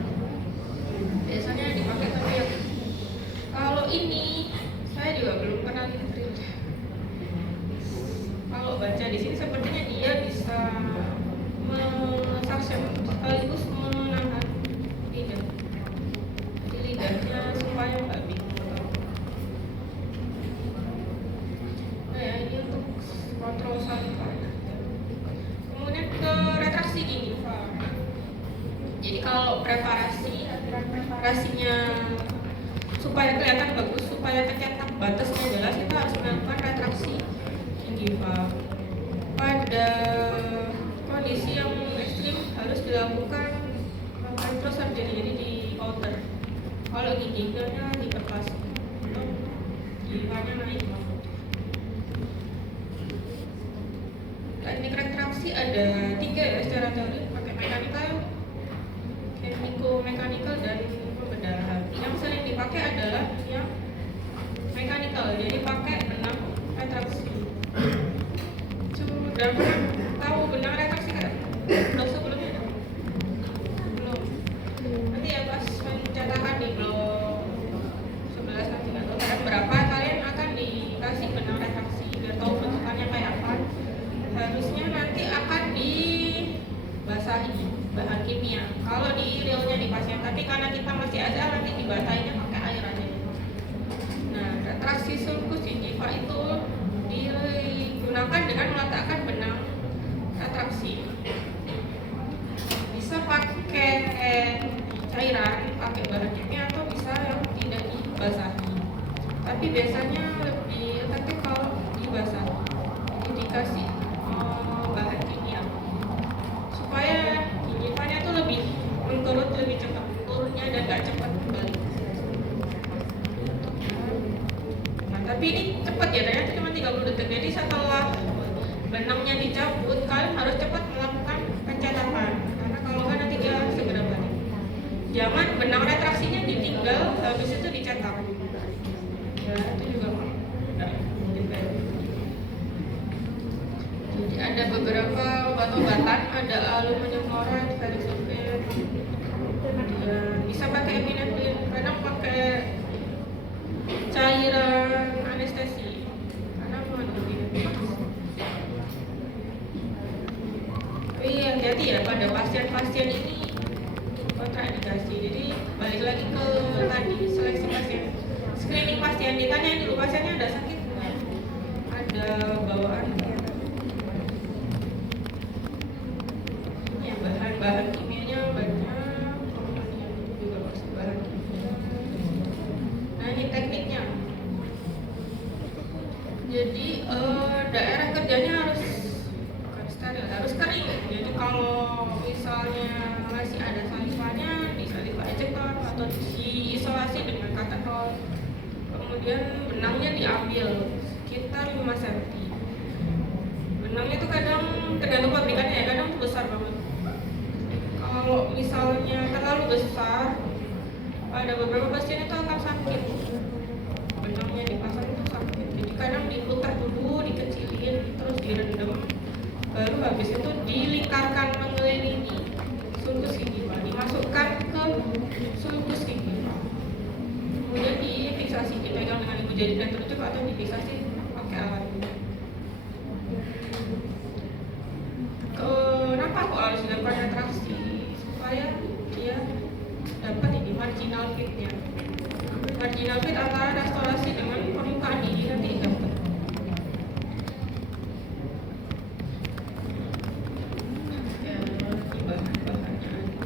kalau preparasinya supaya kelihatan bagus, supaya tercetak batasnya jelas, kita harus melakukan retraksi gingiva. Pada kondisi yang ekstrim harus dilakukan retrosurgery, jadi di outer. Kalau gingivanya hiperplasi, gingivanya naik. Teknik retraksi ada 3 ya secara teori, pakai mekanikal, chemico-mechanical, dan pembedahan. Yang sering dipakai adalah yang mekanikal, jadi pakai benang retraksi. Sudah pernah tahu benang retraksi kan? Udah sebelumnya ada? Belum. Nanti ya pas pencetakan di blok 11 nanti nggak tahu kan berapa kalian akan dikasih benang retraksi biar tahu bentukannya kayak apa. Harusnya nanti akan dibasahi bahan kimia. Kalau di realnya di pasien, tapi karena kita masih azal nanti dibasahinya pakai air aja. Nah, retraksi sulcus gingiva itu digunakan dengan meletakkan benang retraksi. Bisa pakai cairan, pakai bahan kimia, atau bisa yang tidak dibasahi. Tapi biasanya lebih efektif kalau dibasahi. Jadi dikasih bahan kimia supaya gingivanya tuh lebih menurut lebih cepat turunnya dan gak cepat kembali. Nah, tapi ini cepat ya, ternyata cuma 30 detik. Jadi setelah benangnya dicabut, kalian harus cepat melakukan pencetakan, karena kalau nggak nanti dia segera balik. Jangan benang retraksinya ditinggal habis itu dicetak. Ya, itu juga jadi ada beberapa obat-obatan, ada aluminium chloride, ferric sulfate, bisa pakai epinefrin, kadang pakai cairan anestesi karena mengandung epinefrin. Tapi hati-hati ya, pada pasien-pasien ini kontraindikasi. Jadi balik lagi ke tadi seleksi pasien, screening pasien, ditanya dulu pasiennya ada sakit nggak, ada bawaan. Bahan kimianya banyak, juga masih bahan kimia. Nah, ini tekniknya. Jadi daerah kerjanya harus bukan steril, harus kering. Jadi kalau misalnya masih ada salivanya, disaliva ejector atau diisolasi dengan kateter. Kemudian benangnya diambil sekitar 5 cm. Benangnya itu kadang tergantung pabrikannya ya, kadang besar banget. Kalau misalnya terlalu besar, pada beberapa pasien itu akan sakit. Benangnya dipasang itu sakit. Jadi kadang diputar dulu, dikecilin, terus direndam, baru habis itu dilingkarkan mengelilingi sulcus gingiva, dimasukkan ke sulcus gingiva. Kemudian difiksasi, dipegang dengan ibu jari dan tertutup atau difiksasi pakai alat. Kenapa kok harus dilakukan retraksi? Supaya dia dapat ini marginal fitnya. Marginal fit antara restorasi dengan permukaan gigi nanti dapat. Ya, ini bahan-bahannya aja.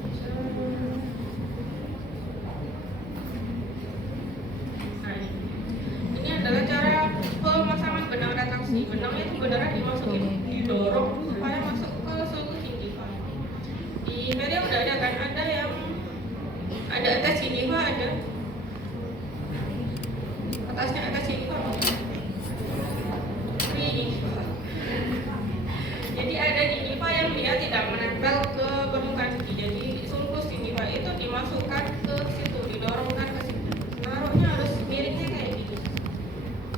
Nah, ini adalah cara pemasangan benang retraksi. Benangnya itu beneran dimasukin, didorong supaya masuk ke sulcus gingiva. Di media udah ada kan, ada yang ada atas gingiva, ada atasnya atas gingiva, gingiva. Jadi ada gingiva yang dia tidak menempel ke permukaan gigi. Jadi sulcus gingiva itu dimasukkan ke situ, didorongkan ke situ. Naruhnya harus miringnya kayak gini.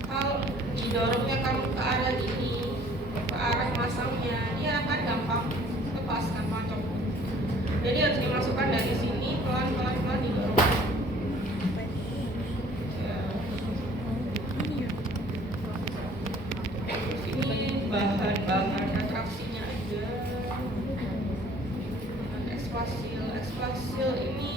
Kalau didorongnya kamu ke arah ini, ke arah masangnya, dia akan gampang lepas, gampang copot. Jadi harus dimasukkan dari sini, pelan-pelan didorong. Ya. Terus ini bahan-bahan retraksinya aja. Ekspasil ini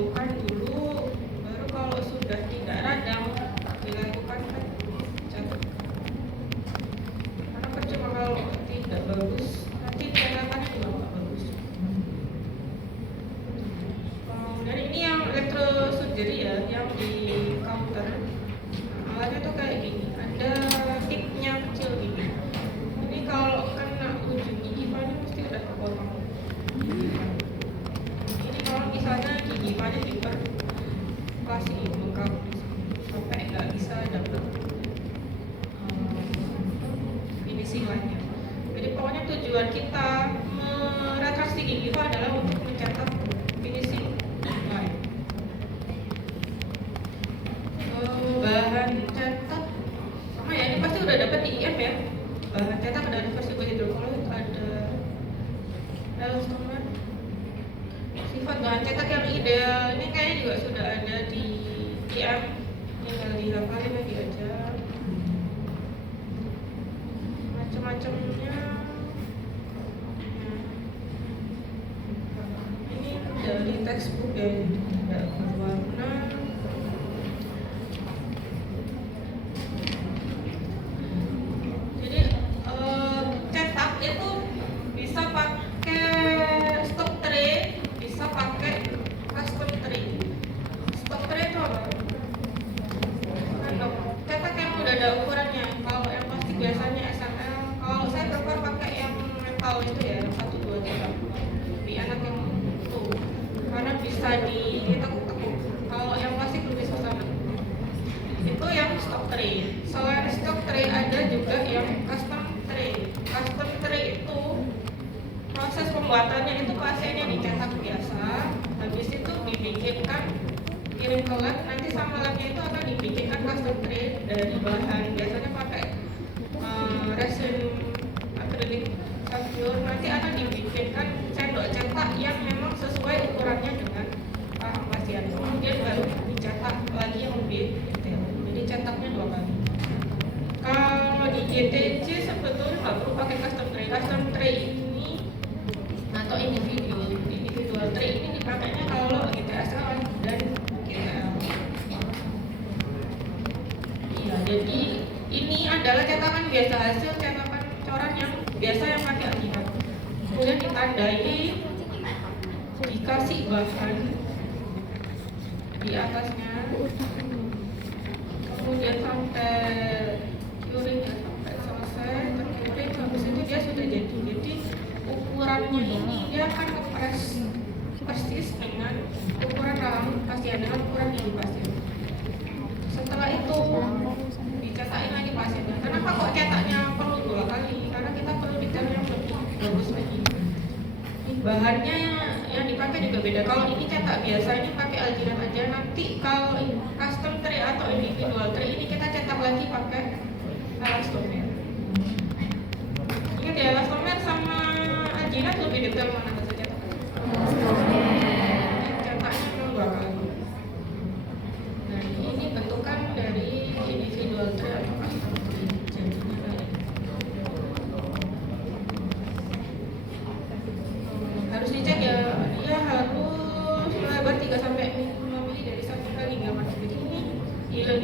disembuhkan dulu, baru kalau sudah tidak radang dilakukan cat. Karena percuma kalau tidak bagus, nanti cetakannya juga nggak bagus. Dan ini yang elektrosurgery ya, yang di counter. Nah, alatnya tuh kayak gini, ada tipnya kecil gini. Ini kalau kena ujung gigi Fanya mesti udah kepotong. Ini kalau misalnya gigi Fanya diperpasi bengkak sampai nggak bisa dapet finishing lainnya. Jadi pokoknya tujuan kita meretraksi gigi itu adalah untuk mencetak finishing line. Bahan cetak sama ya, ini pasti udah dapet di IM ya. Bahan cetak ada versi hidrokolit, ada elastomer. Sifat bahan cetak yang ideal ini kayaknya juga sudah ada di IM, tinggal dihafalin lagi aja. Macam-macamnya. Ini dari textbook ya, tidak berwarna. Jadi cetak itu bisa pakai stock tray, bisa pakai custom tray. Stock tray itu apa? Cetak yang udah ada ukurannya. Kalau yang plastik biasanya SML. Kalau saya prefer pakai yang metal itu ya, 1, 2, 3. Lebih enak yang itu, karena bisa ditekuk-tekuk. Kalau yang plastik lebih susah. Itu yang stock tray. Selain stock tray ada juga yang custom tray. Custom tray itu proses pembuatannya itu pasiennya dicetak biasa, habis itu dibikinkan kirim ke lab, nanti sama labnya itu akan dibikinkan custom tray dari bahan biasanya pakai resin akrilik pure, nanti akan dibikinkan sendok cetak yang memang sesuai ukurannya dengan pasien. Kemudian baru dicetak lagi yang lebih detail. Jadi cetaknya 2 kali. Kalau di GTC sebetulnya nggak perlu pakai custom tray. Custom tray ini atau individual tray ini dipakainya kalau GTSL dan GTL. Iya, jadi ini adalah cetakan biasa, hasil cetakan coran yang biasa yang pakai alkitab. Kemudian ditandai, dikasih bahan di atasnya, kemudian sampai curing ya, sampai selesai tercuring, habis itu dia sudah jadi. Jadi ukurannya ini dia akan kepres persis dengan ukuran rahang pasien, dengan ukuran gigi pasien. Setelah itu dicetakin lagi pasien. Kenapa kok cetaknya perlu 2 kali? Karena kita perlu detail yang lebih bagus lagi. Bahannya yang dipakai juga beda. Kalau ini cetak biasa ini pakai alginat aja. Nanti kalau custom tray atau individual tray ini kita cetak lagi pakai elastomer. Ingat ya, elastomer sama alginat lebih detail mana bahasa cetakan? Cetaknya memang 2 kali. Dan ini bentukan dari individual tray atau custom tray. Jadinya kayak harus dicek ya, dia harus melebar 3-5 mili dari satu kali gaman. Jadi ini hilang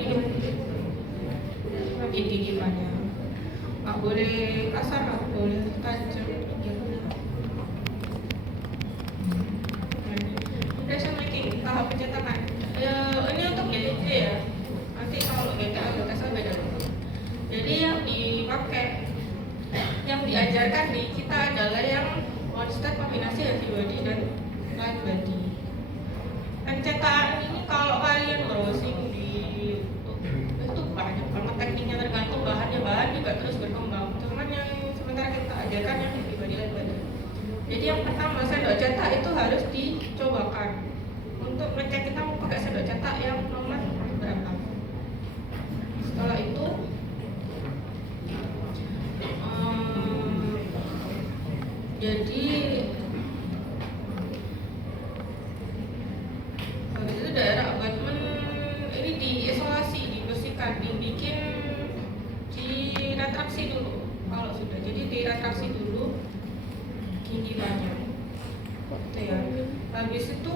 lebih gigi banyak. Nggak boleh kasar, nggak boleh tajam. Impression making, tahap pencetakan. Ini untuk GTC ya. Nanti kalau GTL beda. Jadi yang dipakai, yang diajarkan di kita adalah yang one step kombinasi antibody dan light body. Pencetakan ini kalau kalian browsing di itu banyak banget tekniknya, tergantung bahannya. Bahan juga terus berkembang. Cuman yang sementara kita ajarkan yang antibody light body. Jadi yang pertama, sendok cetak itu harus dicobakan untuk ngecek kita mau pakai sendok cetak yang nomor berapa. Setelah itu jadi habis itu daerah abutment ini diisolasi, dibersihkan, dibikin diretraksi dulu. Kalau sudah jadi diretraksi dulu gigi banyak. Gitu ya. Habis itu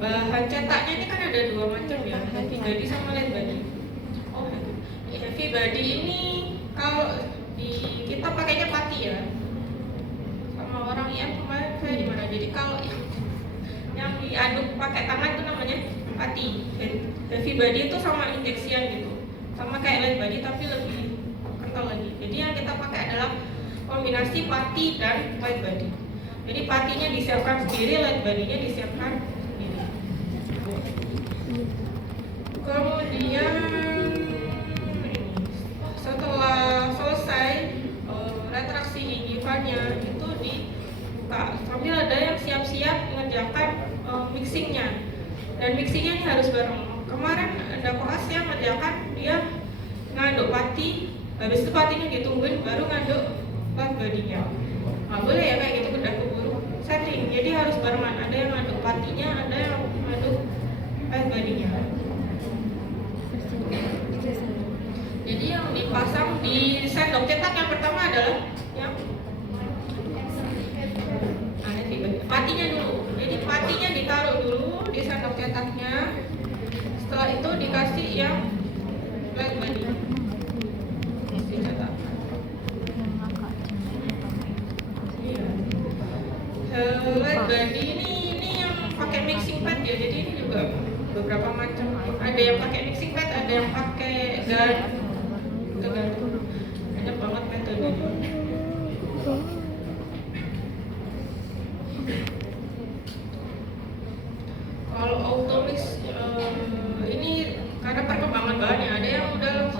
Bahan cetaknya ini kan ada dua macam ya, heavy body sama light body. Oh, heavy body ini kalau di kita pakainya pati ya. Sama orang IM kemarin saya di mana. Jadi kalau yang diaduk pakai tangan itu namanya pati. Heavy body itu sama injeksian gitu, sama kayak light body tapi lebih kental lagi. Jadi yang kita pakai adalah kombinasi pati dan light body. Jadi patinya disiapkan sendiri, light body-nya disiapkan sendiri. Kemudian setelah selesai retraksi gigivannya itu dibuka. Sambil ada yang siap-siap mengerjakan mixingnya. Dan mixingnya ini harus bareng. Kemarin ada koas yang mengerjakan, dia ngaduk pati, habis itu patinya ditungguin baru ngaduk light body-nya. Nggak boleh ya kayak gitu, udah keburu setting. Jadi harus barengan, ada yang ngaduk patinya, ada yang ngaduk light body-nya. Jadi yang dipasang di sendok cetak yang pertama adalah yang patinya dulu. Jadi patinya ditaruh dulu di sendok cetaknya. Setelah itu dikasih yang light body. Dicetak. Light body ini yang pakai mixing pad ya. Jadi ini juga beberapa macam. Ada yang pakai mixing pad, ada yang pakai gun. Tergantung. Banyak banget metodenya. Kalau automix ini karena perkembangan bahannya, ada yang udah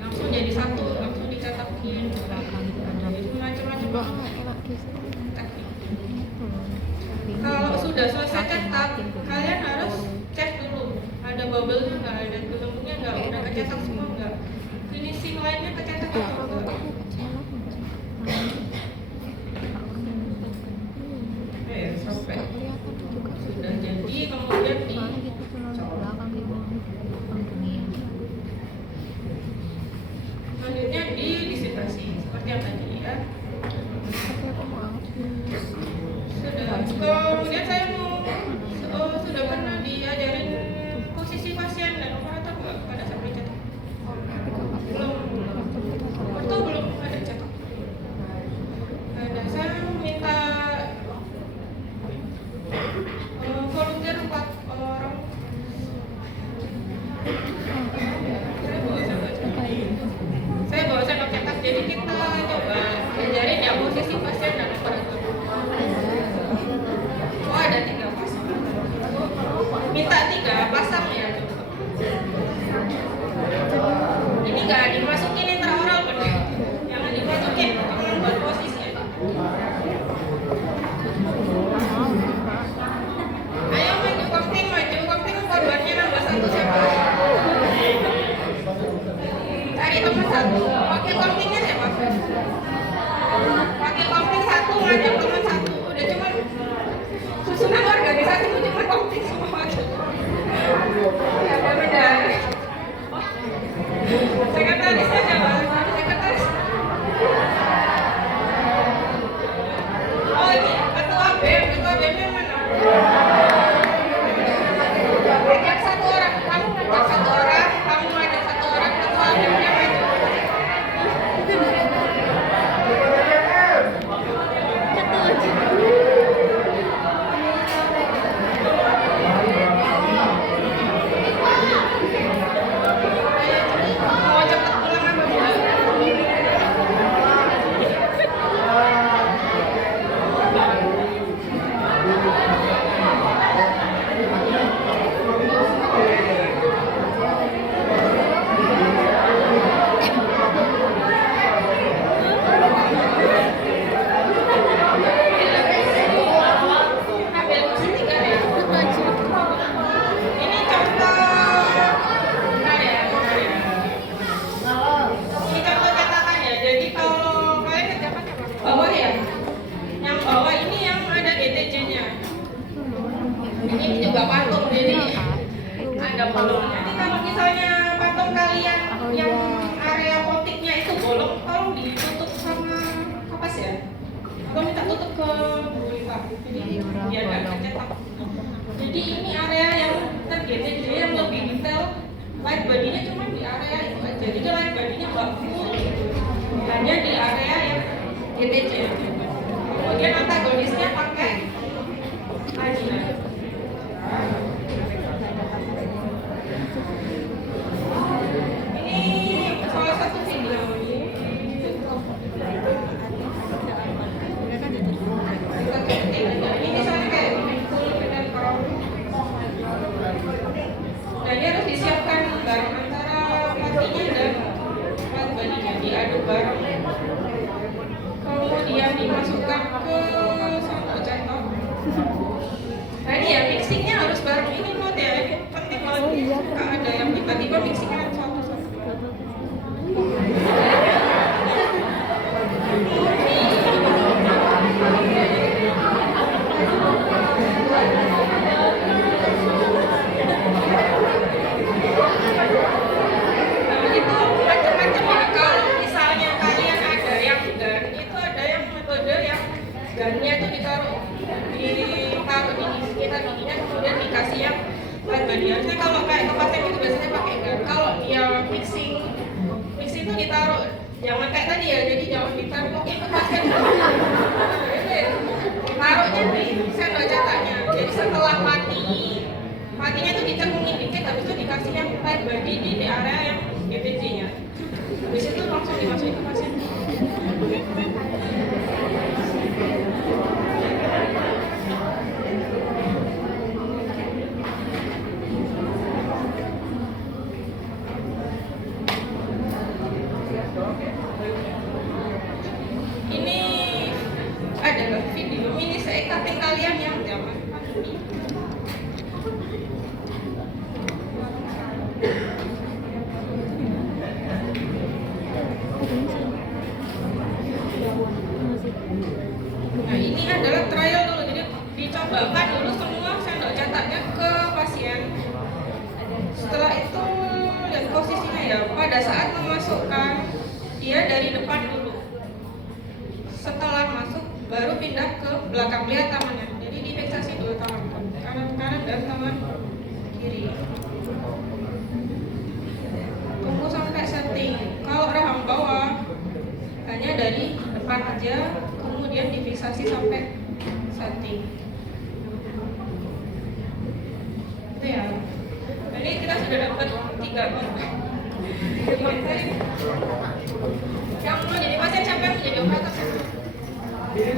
langsung jadi satu, langsung dicetakin. Jadi macam-macam teknik. Kalau sudah selesai cetak, kalian harus cek dulu ada bubble-nya nggak, ada bentuknya nggak, udah kecetak semua nggak, finishing lainnya kecetak atau enggak. Sampai sudah jadi, kemudian selanjutnya disinfeksi seperti yang tadi ya. Kemudian saya sudah pernah diajarin posisi pasien dan operator nggak pada saat mencetak? Belum ada cetak. Nah, saya minta volunteer 4 orang. Saya bawa sendok cetak, jadi kita coba ajarin ya posisi pasien dan operator. Oh, ada 3 pasang. Minta 3 pasang ya. Ini nggak dimasukin intraoral kan? Jangan dimasukin, cuma buat posisi aja. Ayo maju komting korbannya nambah 1 siapa? Cari teman 1. Wakil komtingnya siapa? Wakil komting 1 ngajak teman 1. Udah cuma susunan organisasi itu cuma komting sama wakil. Ya beda. Sekretarisnya siapa? Sekretaris. Oh ini ketua BEM mana? Ajak 1 orang, kamu ajak 1 orang, kamu ajak 1 orang, ketua BEM-nya maju. Mau cepet pulang apa enggak? Ambil kursi 3 ya. Ini contoh bentar ya. Ini contoh cetakan ya. Jadi kalau kalian kerjakan apa? Bawah ya. Yang bawah ini yang ada DTJ-nya. Ini juga patung, jadi ada bolongnya. Nanti kalau misalnya patung kalian yang area potiknya itu bolong, tolong ditutup sama kapas ya. Atau minta tutup ke Bu Rita. Jadi biar nggak kecetak. Jadi ini area yang ter-GTJ yang lebih detail. Light body-nya cuma di area itu aja. Jadi light body-nya bagus. Hanya di area yang GTJ. Kemudian antagonisnya pakai Adina. Ini salah satu video ini misalnya kayak full dengan kaum. Dan dia harus disiapkan bareng antara matinya dan alat badinya diaduk bareng. Kemudian dimasukkan ke sandok cetok. Nah ini ya mixingnya harus bareng, ini note ya, ini penting banget. Nggak ada yang tiba-tiba mixingnya satu-satu. Nah itu macam-macam ya. Kalau misalnya kalian ada yang gun, itu ada yang metode yang gunnya itu ditaruh di sekitar giginya, kemudian dikasih yang light body. Harusnya kalau kayak kepasen itu biasanya pakai gun. Kalau dia mixing itu ditaruh, jangan kayak tadi ya, jadi jangan ditaruh pakai kepasen. Taruhnya di sendok cetaknya. Jadi setelah matinya itu dicekungin dikit, habis itu dikasih yang light body di area yang GTJ-nya. Habis itu langsung dimasukin ke pasien. Ini adalah video mini cutting kalian yang zaman pandemi. Nah ini adalah trial dulu, jadi dicobakan dulu semua sendok cetaknya ke pasien. Setelah itu lihat posisinya ya, pada saat memasukkan dia dari depan dulu. Setelah masuk baru pindah ke belakang, lihat tangannya. Jadi difiksasi dulu tangan kanan dan tangan kiri. Tunggu sampai setting. Kalau rahang bawah hanya dari depan aja, kemudian difiksasi sampai setting. Itu ya. Jadi kita sudah dapat 3 korban. Yang mau jadi pasien siapa yang menjadi operator? Jadi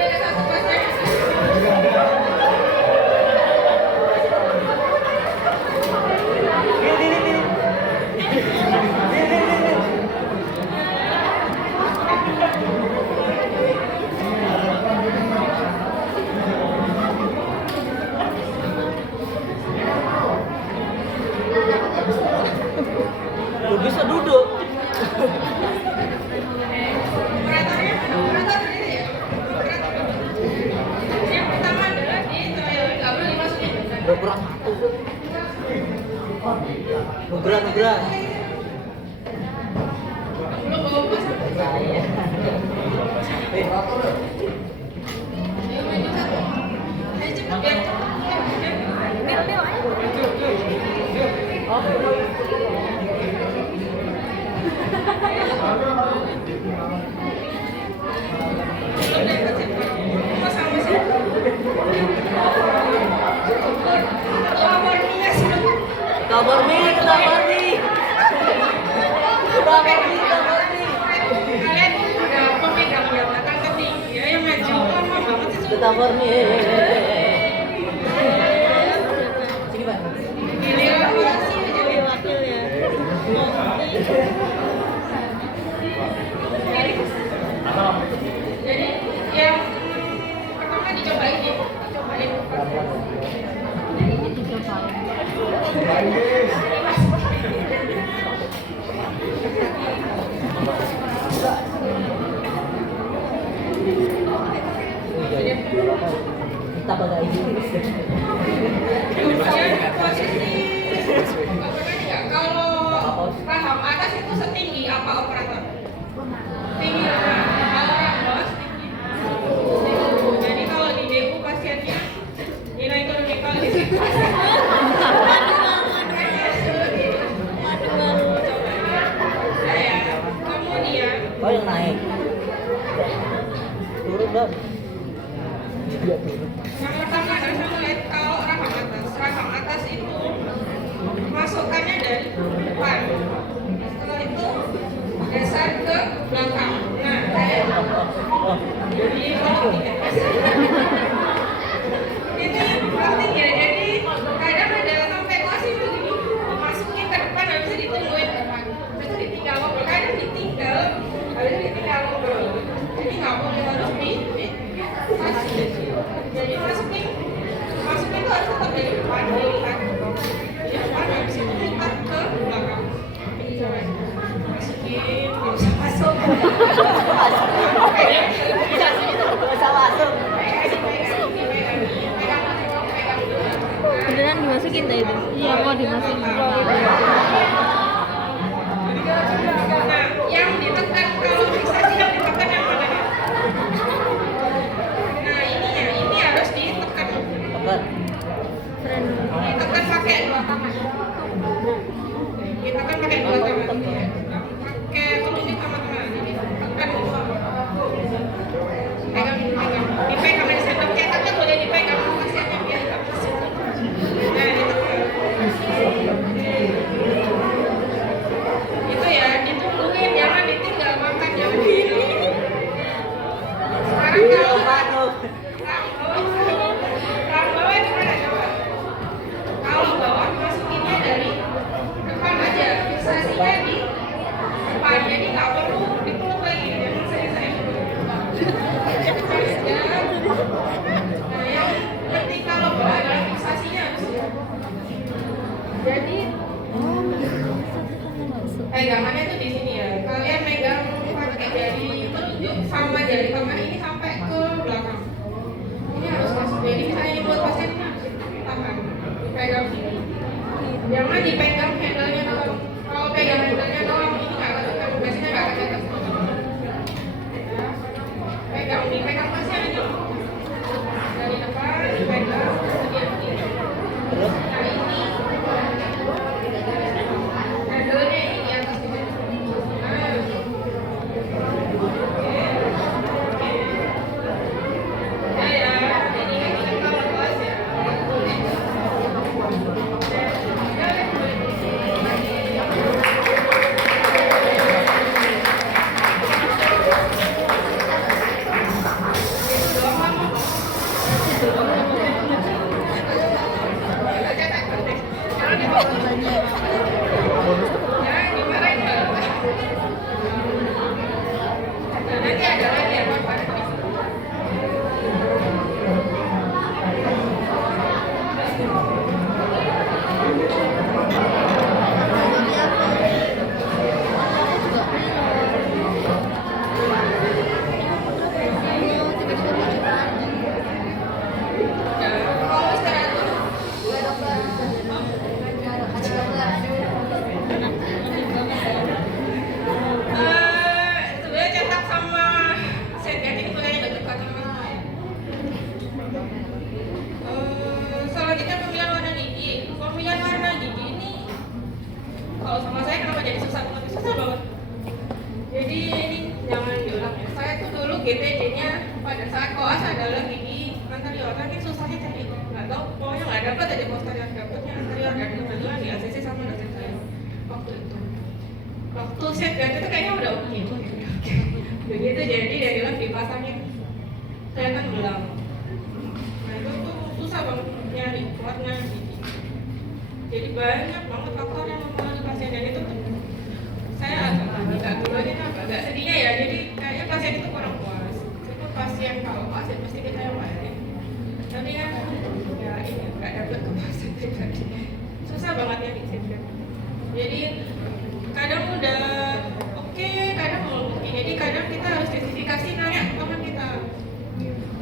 ada satu pasien. Lu bisa duduk. Operator ini ya. Yang pertama adalah di trial, nggak boleh dimasukin. Beberapa satu. Nugrah. Belum bawa pas. Saya. Ayo maju satu. Ayo cepet biar cepet. Nil ayo. Belum dapat cepet. Mau sama sih. Lapor nih ya sih. Kabar nih. Kalian udah pemegang jabatan tertinggi ya, yang maju lama banget sih. Kabar nih. Sini Pak. Giliran operasi aja nih. Wakil ya. Jadi yang pertama dicobain ya, dicobain. Kita pada ini. Kemudian posisi kalau setinggi apa operator? Tinggi. Kalau orang bos tinggi. Jadi kalau di DU pasiennya nilai turun dikali. Ya, kemudian Oh yang naik. Turun dong. Iya turun. yang pertama adalah lihat kalau rahang atas itu masukannya dari depan. Setelah itu geser ke belakang. Nah, kayak Oh, jadi kalau tidak ini penting ya. Jadi kadang ada sampai kelas itu gini, dimasukin ke depan habis itu ditungguin ke depan, habis itu ditinggal ngobrol. Kadang ditinggal, habis itu ditinggal ngobrol. Jadi nggak boleh, harus kasih. Jadi masukin itu harus tetap dari depan, dilihat di depan, habis itu lipat ke belakang. Masukin, nggak usah masuk. nggak usah masuk. Beneran dimasukin dah itu. Iya, kok dimasukin. Nah, yang ditekan kalau fiksasi yang ditekan yang mana? Nah, ini harus ditekan. Tekan. Ditekan pakai dua tangan. Ditekan pakai dua tangan. Pakai telunjuk sama tangan. Jadi tekan. Pegang. Dipegang dari sendok cetaknya boleh dipegang pasiennya biar nggak masuk. Nah, ditekan. Itu ya, ditungguin, jangan ditinggal makan, jangan ditinggal. Sekarang kalau bawah itu mana coba? Kalau bawah masukinnya dari depan aja, fiksasinya di depan, jadi nggak perlu dipeluk lagi, jangan saya. Nah, yang penting kalau bawah adalah fiksasinya harus. Jadi pegangannya tuh di sini ya. Kalian megang pakai jari telunjuk sama jari tengah ini sampai ke belakang. Ini harus masuk. Jadi misalnya ini buat pasien ini harus tahan. Dipegang sini. Jangan dipegang handle-nya doang. Kalau pegang handle-nya doang ini nggak ketekan. Biasanya nggak ketekan. Dipegang pasien aja. Dari depan dipegang kemudian begini. Nah ini handle-nya ini di atas di sini. Ya, jadi kita kalau kelas ya. Nanti ada lagi ya, Pak. Kalau istirahat dulu. Sebenarnya cetak sama set ganti itu kayaknya nggak dekat sama ya. Selanjutnya pemilihan warna gigi. Pemilihan warna gigi ini kalau sama saya kenapa jadi susah banget? Susah banget. Jadi ini jangan diulang ya. Saya tuh dulu GTJ-nya pada saat koas adalah gigi anterior. Tapi susahnya cari nggak tahu. Pokoknya nggak dapat aja posterior, dapatnya anterior dan kebetulan di ACC sama dosen saya waktu itu. Waktu set ganti itu kayaknya udah oke. Begitu jadi jadilah dipasangin saya kan belang. Nah itu tuh susah banget nyari warna gigi. Jadi banyak banget faktor yang mempengaruhi pasien dan itu tuh saya agak duluan itu agak sedihnya ya. Jadi kayaknya pasien itu kurang puas. Itu pasien kalau pasien pasti kita yang lain. Tapi kan ya ini nggak dapet kepuasan pribadi. Susah banget ya di sini. Jadi kadang udah oke, kadang belum oke. Jadi kadang kita harus justifikasi nanya ke teman kita.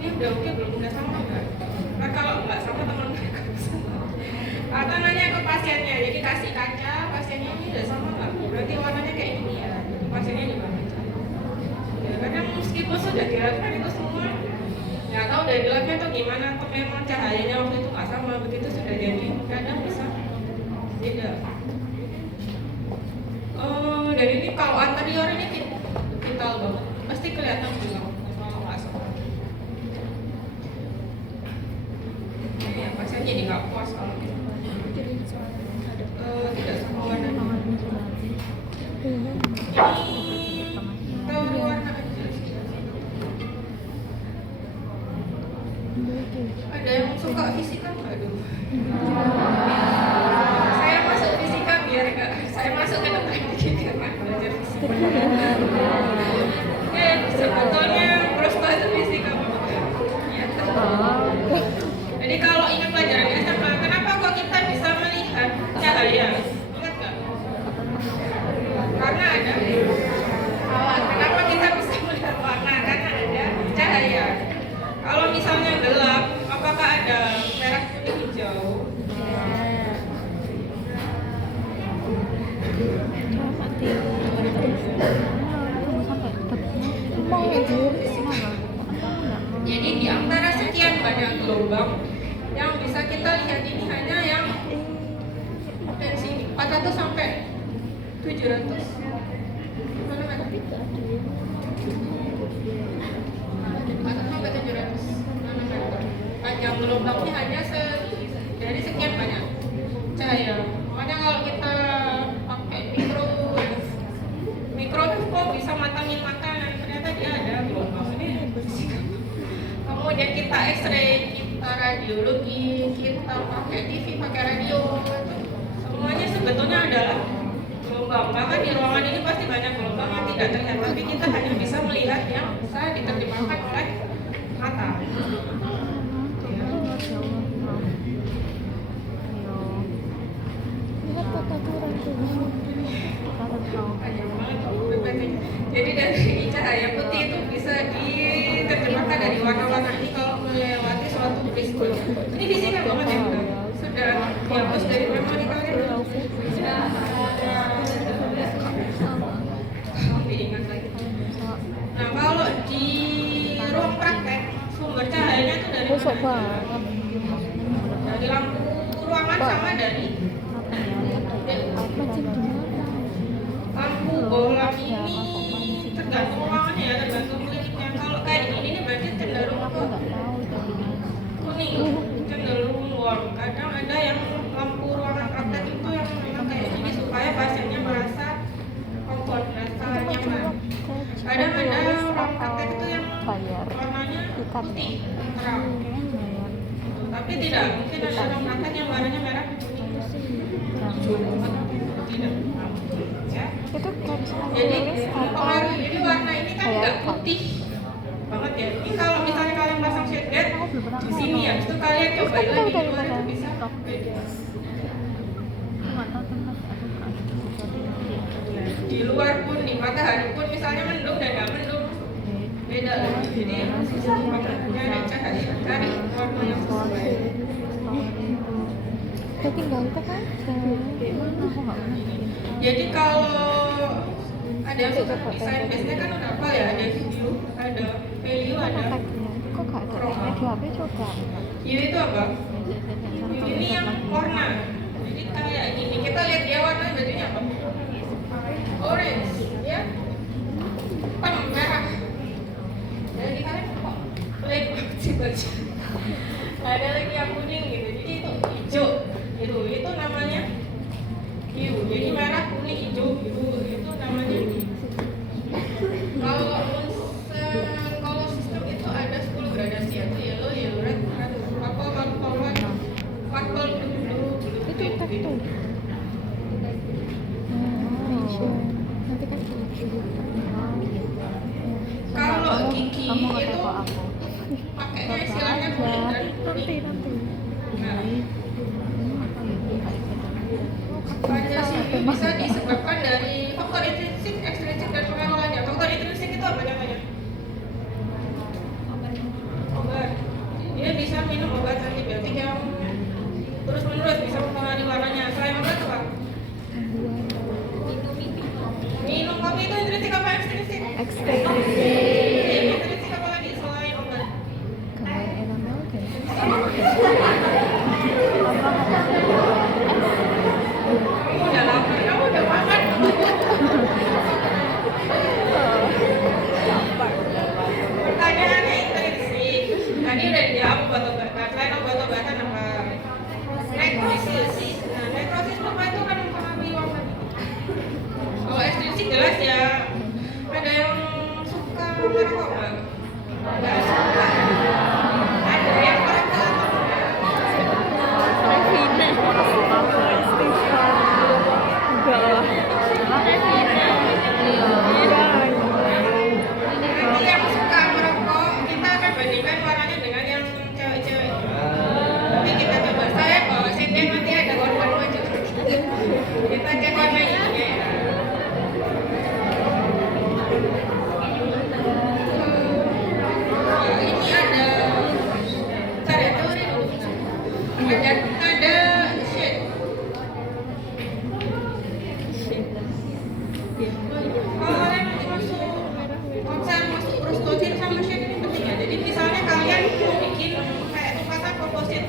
Ini udah oke belum, udah sama nggak? Nah kalau nggak sama teman mereka atau nanya ke pasiennya. Jadi kasih kaca pasiennya ini udah sama nggak? Berarti warnanya kayak ini. sudah dilakukan itu semua. Nggak tahu dari labnya tuh gimana, kok memang cahayanya waktu itu nggak sama, begitu sudah jadi kadang bisa beda. Dan ini kalau anterior ini vital banget, pasti kelihatan juga kalau nggak salah. Ini ya pasien jadi nggak puas kalau gitu. Tidak sama warna. Ini tahu warna aja sih. Ada yang suka fisika nggak dulu? Saya masuk fisika biar nggak, saya masuk ke teknik biar nggak belajar fisika. Sebetulnya prosta itu fisika banget. Jadi kalau ingat pelajaran SMA, kenapa kok kita bisa melihat cahaya? Ingat nggak? Karena ada kenapa kita bisa melihat warna? Karena ada cahaya. Kalau misalnya gelap, apakah ada merah, kuning, hijau? Jadi di antara sekian banyak gelombang yang bisa kita lihat ini hanya yang dari sini 400 sampai 700 nanometer. 400 sampai 700 nanometer. Panjang gelombangnya hanya dari sekian banyak cahaya. Makanya kalau kita pakai mikroskop bisa matangin makanan, ternyata dia ada gelombang ini. Kemudian kita X-ray, kita radiologi, kita pakai TV, pakai radio, semuanya sebetulnya adalah gelombang. Bahkan di ruangan ini pasti banyak gelombang yang tidak terlihat, tapi kita hanya bisa melihat yang bisa diterjemahkan oleh mata. Jadi dari cahaya putih itu bisa diterjemahkan dari warna-warna ini kalau melewati suatu peristiwa. Ini fisika banget ya, sudah dihapus dari memori kalian belum? Diingat lagi. Nah kalau di ruang praktek sumber cahayanya itu dari mana? Dari lampu ruangan sama dari lampu bohlam ini tergantung ruangannya ya, tergantung kliniknya. Kalau kayak gini nih berarti cenderung ke kuning, cenderung warm. Kadang ada yang lampu ruangan praktek itu yang memang kayak gini supaya pasiennya merasa komfort, merasa nyaman. Kadang ada ruang praktek itu yang warnanya putih, terang. Tapi tidak mungkin ada ruang praktek yang warnanya merah, kuning. Tidak. Ya. Jadi mempengaruhi. Jadi warna ini kan nggak putih banget ya. Ini kalau misalnya kalian pasang shade light di sini ya, itu kalian cobain lagi di luar itu bisa beda. Di luar pun, di matahari pun misalnya mendung dan nggak mendung beda lagi. Jadi makanya cahaya cari warna yang sesuai. Tinggal tekan. Jadi kalau ada yang suka desain, biasanya kan udah apa ya, ada video, ada value, ada Kok gak ada yang di HP coba? hue itu apa? Hue ini yang warna. Jadi kayak gini, kita lihat dia warna bajunya apa? Orange, ya? Merah. Jadi kalian kok pelik banget sih baju. Ada lagi yang kuning gitu, jadi itu hijau. Itu namanya hue. Jadi merah, kuning, hijau, biru itu namanya hue. Kalau sistem itu ada 10 gradasi, yaitu yellow, red, purple, blue. Itu tuh. Nanti kan Kalau gigi itu pakainya istilahnya kuning dan nanti. merah. Pada sini bisa disebabkan dari faktor intrinsik, ekstrinsik, dan pengaruh lainnya. Faktor intrinsik itu apa namanya? Obat. Dia bisa minum obat antibiotik yang terus-menerus bisa mempengaruhi warnanya. Selain obat apa? Minum kopi itu intrinsik apa ekstrinsik? Ekstrinsik. sih jelas ya. Ada yang suka merokok nggak? Nggak suka. Ada yang merokok atau enggak? Revina. Enggak lah. Nanti yang suka merokok kita akan bandingkan warnanya dengan yang cewek-cewek. Nanti kita coba, saya bawa sendiri, nanti ada warna-warna juga. Kita cek warna ininya ya. Ini ada cari teori dulu. Ada shade. Kalau kalian nanti masuk konser, masuk prostotir sama shade ini penting ya. Jadi misalnya kalian mau bikin kayak tempatan komposit.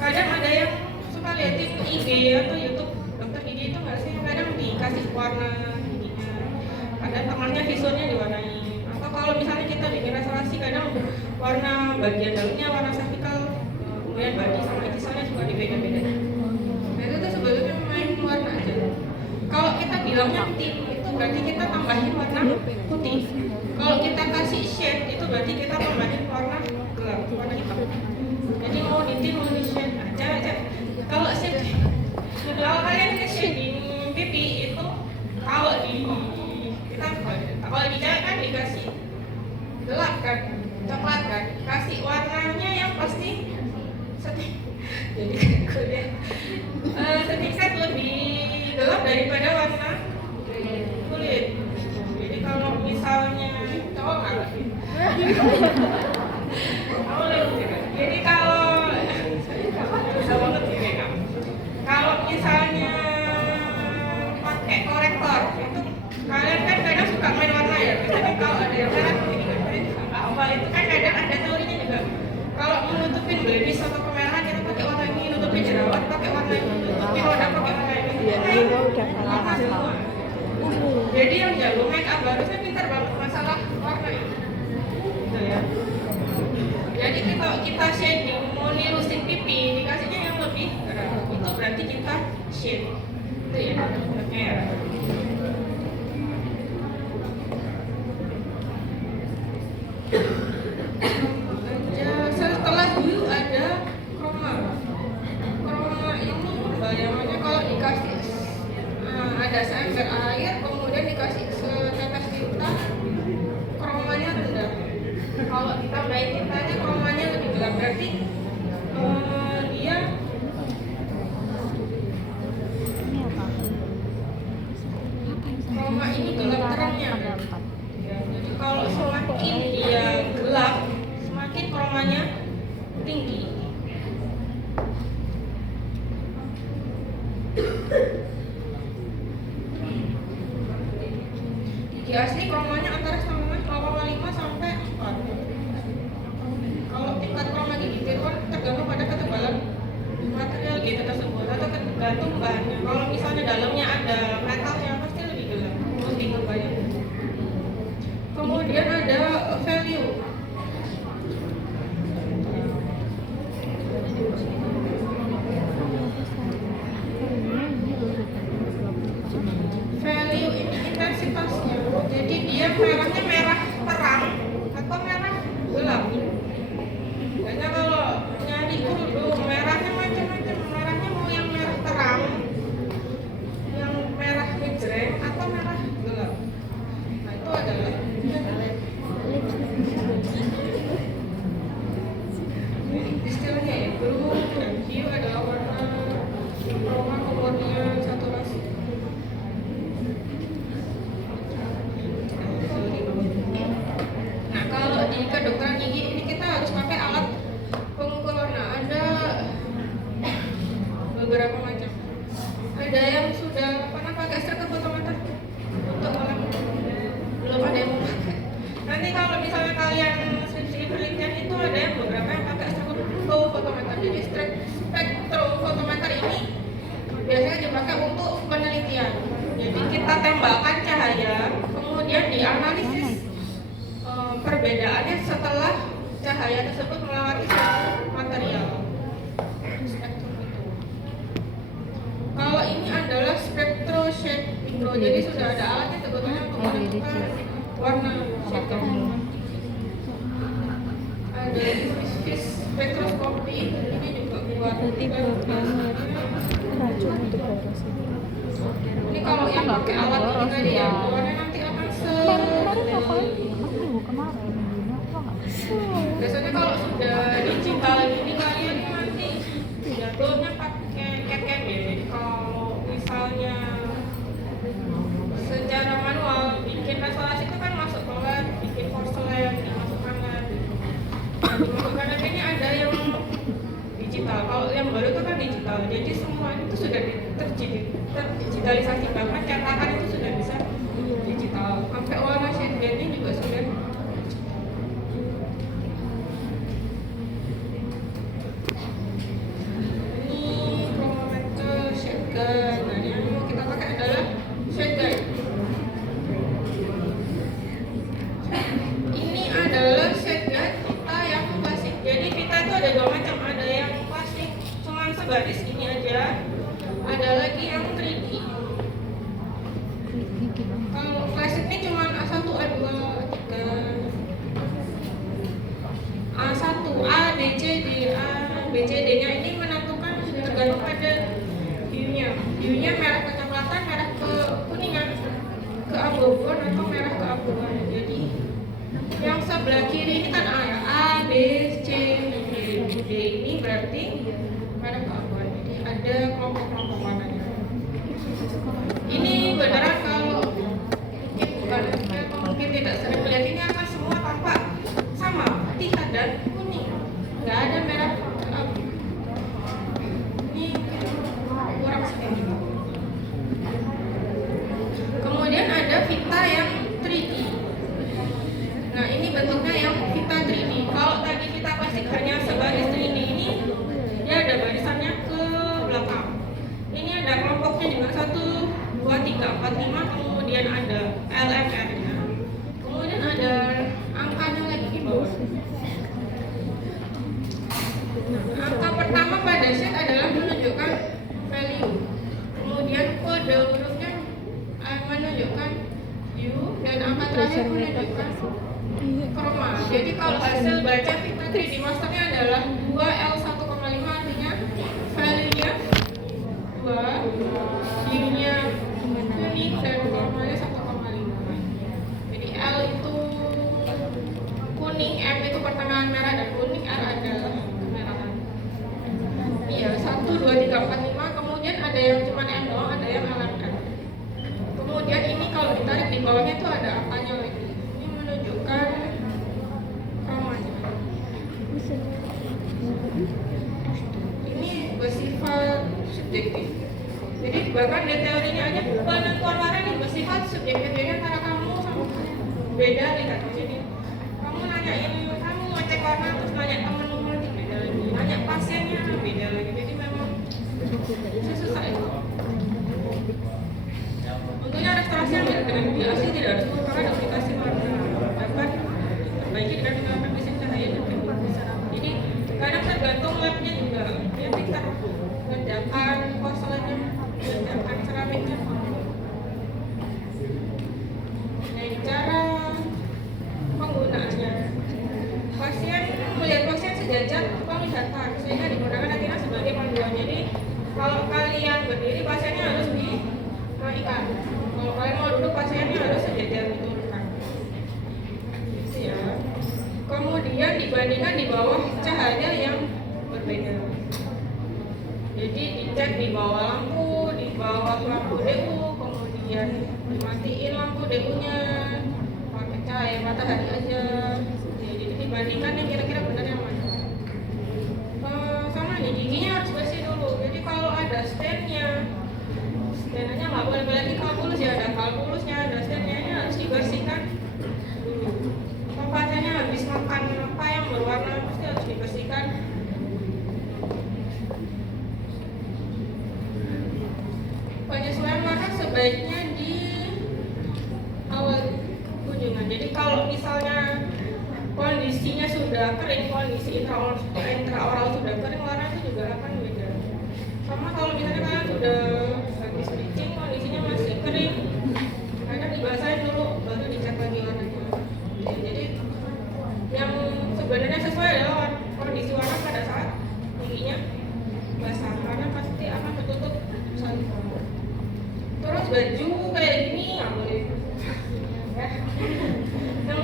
Kadang ada yang suka liatin IG atau YouTube dokter gigi itu nggak sih? Kadang dikasih warna giginya. Kadang temannya visualnya diwarnai. Atau kalau misalnya kita bikin restorasi, kadang warna bagian dalamnya warna cervical, kemudian body sama itisnya juga dibeda-beda. Nah itu tuh sebetulnya main warna aja. Kalau kita bilangnya tint, itu berarti kita tambahin warna putih. Kalau kita kasih shade, itu berarti kita tambahin warna gelap, warna hitam. Jadi mau di tint, mau di shade aja. Kalau shade, kalau kalian ke shading pipi itu kalau di kita kalau di cewek kan dikasih gelap kan, coklat kan, kasih warnanya yang pasti jadi kuliah setingkat lebih gelap daripada warna kulit. Jadi kalau misalnya cowok nggak lebih. Jadi kalau susah banget sih makeup. Kalau misalnya pakai korektor itu kalian kan kadang suka main warna ya. Biasanya kalau ada yang merah ini apa itu kan kadang ada teorinya juga. Kalau menutupin blemish atau kemerahan kita pakai warna ini, nutupin jerawat pakai warna ini, nutupin noda pakai warna ini. Warna semua. Jadi yang jago makeup harusnya pintar banget masalah warna ini. Gitu ya. Jadi kita shading mau nirusin pipi dikasihnya yang lebih terang. Itu berarti kita shade. Itu ya. Oke. Setelah dulu ada chroma. Chroma ini bayangannya kalau dikasih ada seember air kemudian dikasih setetes tinta, chromanya rendah. Kalau ditambahin tintanya chromanya lebih gelap, berarti dia chroma ini gelap terangnya. Ya, jadi kalau semakin dia gelap, semakin chromanya tinggi. Gigi asli chromanya antara 0,5 sampai 4. Kalau tingkat chroma gigi tiruan tergantung pada ketebalan material gitu tersebut atau tergantung bahannya. Kalau misalnya dalamnya ada metal yang pasti lebih gelap, lebih ngebayang. Kemudian ada value. Value ini intensitasnya. Jadi dia merahnya merah terang atau merah gelap. Karena kalau nyari kerudung merahnya macam-macam. Merahnya mau yang merah terang, yang merah ngejreng atau merah gelap. Nah itu adalah istilahnya ya. Blue dan hue adalah warna chroma, kemudian saturasi. Nah kalau di kedokteran gigi ini kita harus pakai alat pengukur warna. Ada beberapa macam. Ada yang sudah pernah pakai striker fotometer untuk orang belum ada yang mau pakai. Nanti kalau misalnya kalian skripsi penelitian itu ada yang beberapa yang pakai spektrofotometer. Jadi spektrofotometer ini biasanya dipakai untuk penelitian. Jadi kita tembakkan cahaya, kemudian dianalisis perbedaannya setelah cahaya tersebut melewati suatu material. Spektrum itu. Kalau ini adalah spectro shade Pro. Jadi sudah ada alatnya sebetulnya untuk menentukan warna shaker. Ada vis spektroskopi, ini juga buat Berarti berat banget. Racun untuk boros ini. ini kalau yang pakai alat ini tadi ya, warnanya nanti akan Kemarin ngapain? Minggu kemarin minggunya apa nggak? biasanya kalau sudah digital ini kalian nanti jadwalnya pakai CAD ya. Jadi kalau misalnya secara manual bikin restorasi itu kan masuk ke lab, bikin porselen, dimasukkan lab. Nah, dimasukkan lab ini ada yang digital. Kalau yang baru itu kan digital. Jadi semua itu sudah terdigitalisasi, bahkan cetakan itu sudah bisa digital. Sampai warna shade-nya juga sudah. Ini chromometer shade guide. Nah, yang mau kita pakai adalah shade guide. Ini adalah shade guide pita yang klasik. Jadi pita itu ada dua macam, ada yang klasik cuman sebaris ini aja, ada lagi yang 3D. Ini gimana? Kalau klasik ini cuman A1, A2, A3, A1, A, B, C, D, A, B, C, D-nya ini menentukan tergantung pada hue-nya. Hue-nya merah kecoklatan, merah ke kuningan, ke abu-abuan atau merah ke abu-abuan. Jadi yang sebelah kiri ini kan A ya, A, B, C, D. D ini berarti merah ke abu-abuan. Jadi ada kelompok-kelompok warnanya. Ini beneran kalau mungkin bukan atau mungkin tidak sering melihat ini akan semua tampak sama, putih dan kuning. Nggak ada merah ke abu. Ini kurang sedikit. Kemudian ada pita yang 3D. Nah, ini bentuknya yang pita 3D. Kalau tadi pita klasik hanya sebaris 3D, ini dia ada barisannya ke belakang. Ini ada kelompoknya juga 1, 2, 3, 4, 5, kemudian ada LMR-nya. Kemudian ada angkanya lagi di bawah. Nah, angka pertama pada sheet adalah menunjukkan value. Kemudian kode hurufnya menunjukkan hue dan angka terakhir menunjukkan chroma. Jadi kalau hasil baca pita 3D masternya adalah 2L1,5, artinya value-nya 2, hue-nya kuning dan chromanya 1,5. Jadi L itu kuning, M itu pertengahan merah dan kuning, R adalah kemerahan. Iya, 1, 2, 3, 4, 5. Kemudian ada yang cuma M doang, ada yang LMR. Kemudian ini kalau ditarik di bawahnya itu ada angkanya lagi. Ini menunjukkan chromanya. Ini bersifat subjektif. Jadi bahkan di teorinya aja penentuan warna ini bersifat subjektif. Jadi antara kamu sama beda lihat. Jadi kamu nanyain, kamu ngecek warna terus nanya temenmu nanti beda lagi, nanya pasiennya beda lagi. Jadi memang susah itu. Tentunya restorasi yang dengan asli tidak harus merupakan aplikasi warna, dapat diperbaiki dengan menggunakan desain cahaya dan teknik serapan. Jadi kadang tergantung labnya juga, dia tingkat mengerjakan porselennya, mengerjakan keramiknya. Nah, cara penggunaannya, pasien melihat pasien sejajar penglihatan sehingga digunakan retina sebagai panduan. Jadi kalau kalian berdiri pasiennya harus dinaikkan, kalau kalian mau duduk pasiennya harus sejajar diturunkan. Gitu ya. Kemudian dibandingkan di bawah cahaya yang berbeda. Jadi dicek di bawah lampu, di bawah lampu DU, kemudian dimatiin lampu DU-nya, pakai cahaya matahari aja. Jadi dibandingkan yang kira-kira benar yang mana. Sama nih, giginya harus bersih dulu. Jadi kalau ada stand-nya nggak boleh berarti kalkulus ya, ada kalkulusnya, ada stand-nya, ini harus dibersihkan dulu. Kalau pasiennya habis makan apa yang berwarna pasti harus dibersihkan. Penyesuaian warna sebaiknya di awal kunjungan. Jadi kalau misalnya kondisinya sudah kering, kondisi intraoral sudah kering, warna itu juga akan beda. Sama kalau misalnya kalian sudah habis bleaching, kondisinya masih kering, dibasahin dulu baru dicek lagi warnanya. Jadi yang sebenarnya sesuai adalah kondisi warna pada saat giginya basah karena pasti akan tertutup salivum. Terus baju kayak gini nggak boleh ya. Yang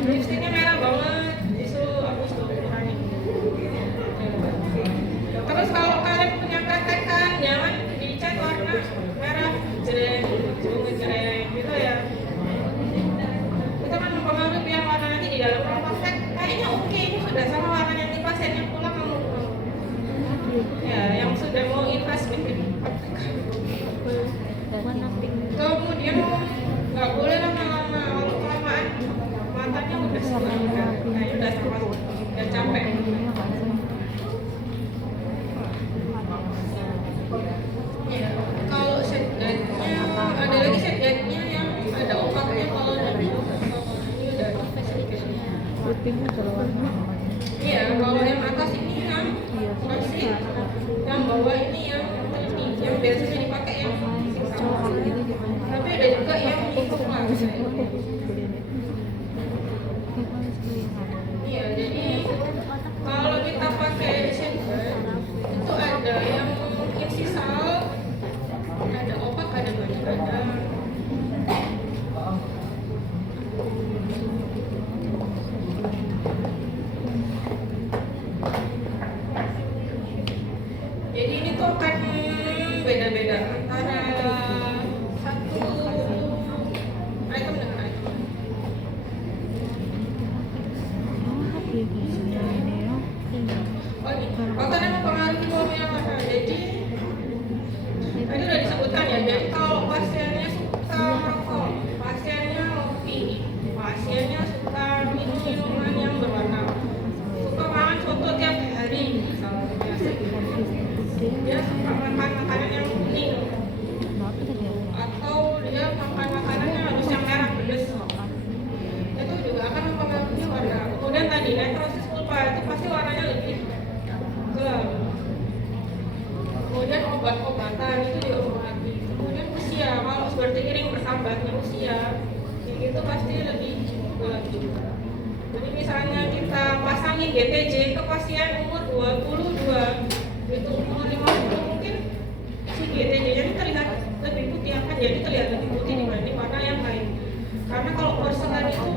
lipstiknya merah banget, justru aku suka kurangi. Terus kalau kalian punya kretekan, jangan dicat warna merah jreng, ngejreng gitu ya. Itu kan mempengaruhi biar warna nanti di dalam praktek kayaknya oke, ini sudah sama warna nanti pasiennya pulang kamu ya yang sudah mau invest bikin praktek. Kemudian nggak boleh lama-lama, kalau kelamaan matanya udah sama, udah capek. Ya, kalau setganya ada lagi setganya yang ada opaknya kalau ini udah Putihnya kalau warna iya kalau yang atas ini yang masih yang bawah ini yang teliti yang biasanya dipakai yang tapi ada juga yang ikut lah iya jadi kalau kita pakai shader itu ada yang insisal ada opak ada banyak ada jadi ini tuh akan beda-beda antara satu item dengan item. Oh ini, kontennya mempengaruhi volumenya warna. Jadi tadi udah disebutkan ya. Jadi kalau pasiennya suka merokok, pasiennya ngopi, pasiennya suka minum minuman yang berwarna, suka makan soto tiap hari, misalnya. Dia suka makan makanan yang kuning atau dia makan makanan yang harus yang merah pedas itu juga akan mempengaruhi warna. Kemudian tadi nekrosis pulpa itu pasti warnanya lebih gelap. Kemudian obat-obatan itu juga mempengaruhi. Kemudian usia, kalau seperti iring bertambahnya usia itu pasti lebih gelap juga. Jadi misalnya kita pasangin BTJ ke pasien umur 22 itu umur 50 mungkin si GTJ-nya ini terlihat lebih putih akan jadi terlihat lebih putih dibanding warna yang lain karena kalau porselen itu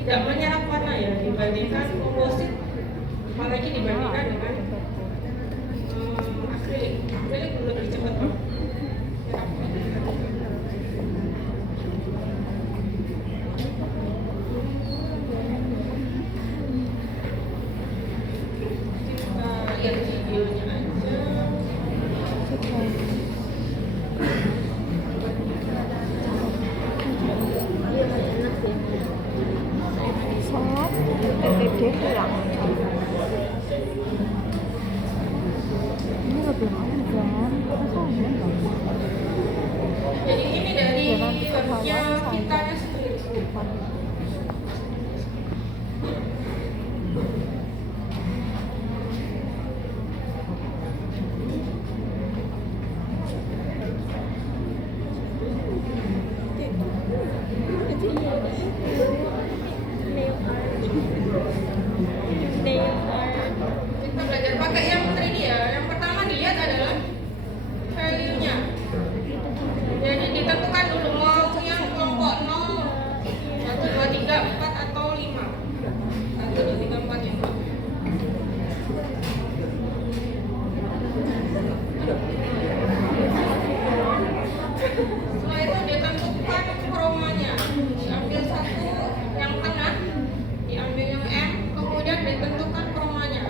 tidak menyerap warna ya dibandingkan komposit apalagi dibandingkan dengan akrilik lebih cepat lihat videonya aja. Sholat PPD pulang. Ini lebih mana kan? Jadi ini dari webnya kitanya sendiri. Kita belajar pakai yang 3D ya. Yang pertama dilihat adalah value-nya. Jadi ditentukan dulu mau yang kelompok 0, 1, 2, 3, 4 atau 5. 1, 2, 3, 4 ya. Setelah itu ditentukan kromanya. Diambil satu yang tengah, diambil yang M, kemudian ditentukan kromanya.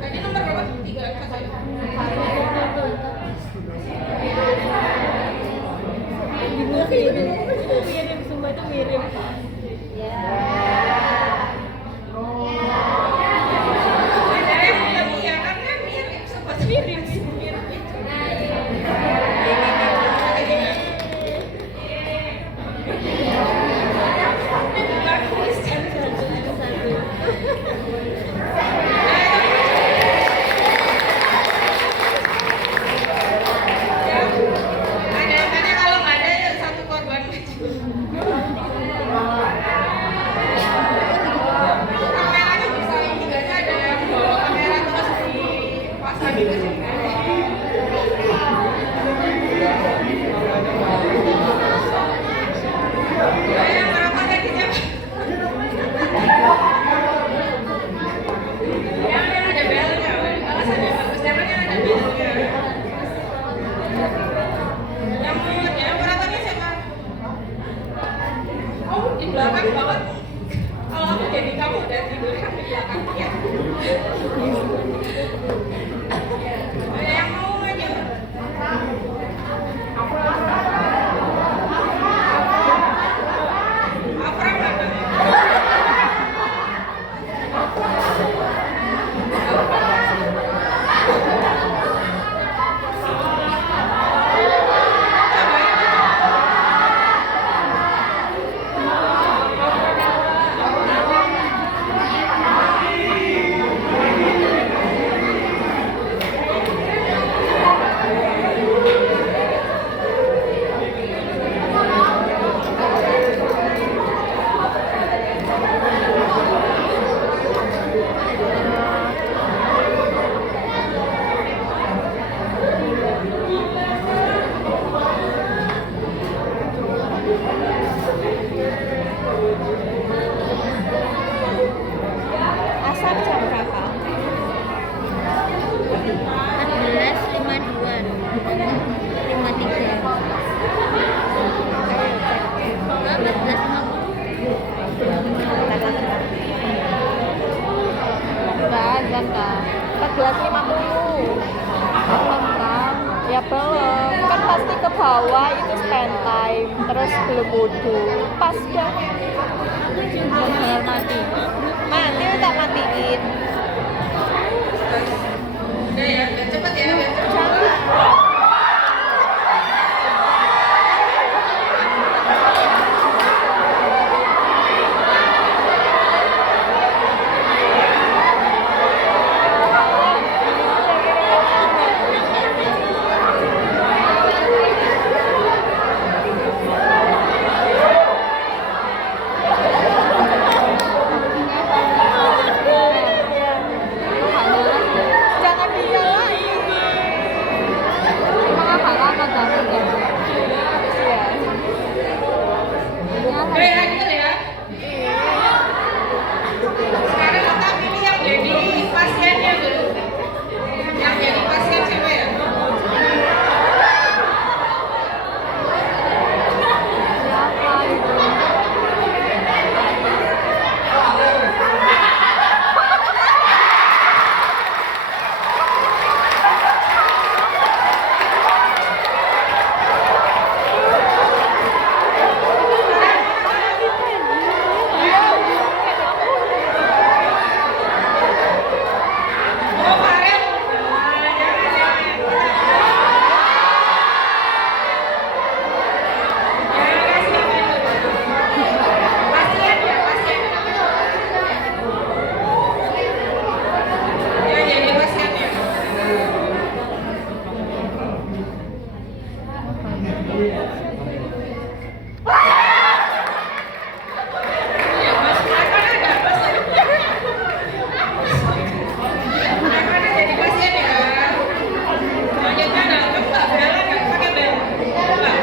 Tadi nomor berapa? 3 angka saya. Mirip, sumpah itu mirip. Iya, karena mirip seperti mirip itu. dulu sampai di belakang ya. Ada yang mau maju? Afra mana? Asar jam berapa? 14.52 53 Udah azan kan? 14.50. Belum kan? Ya belum. Kan pasti ke bawah itu stand time. Terus belum wudhu. Pas dah. Benar mati. Mati tak matiin. Udah ya, udah cepet ya, udah cepet. Jangan. Jangan dinyalain. Emang apa lama banget ya? Iya. Udah ya, gitu ya. Sekarang kita pilih yang jadi pasiennya dulu. Yang jadi pasien siapa ya? Siapa itu? Oh, Farel. Nah, jangan. Jangan kasih apa itu. Pasien ya, pasien. Ya, jadi pasiennya. Ya, Mas, akan ada pasien. Akan jadi pasien ya. Lanjutnya ada, kamu nggak bela nggak pakai bel? Nggak.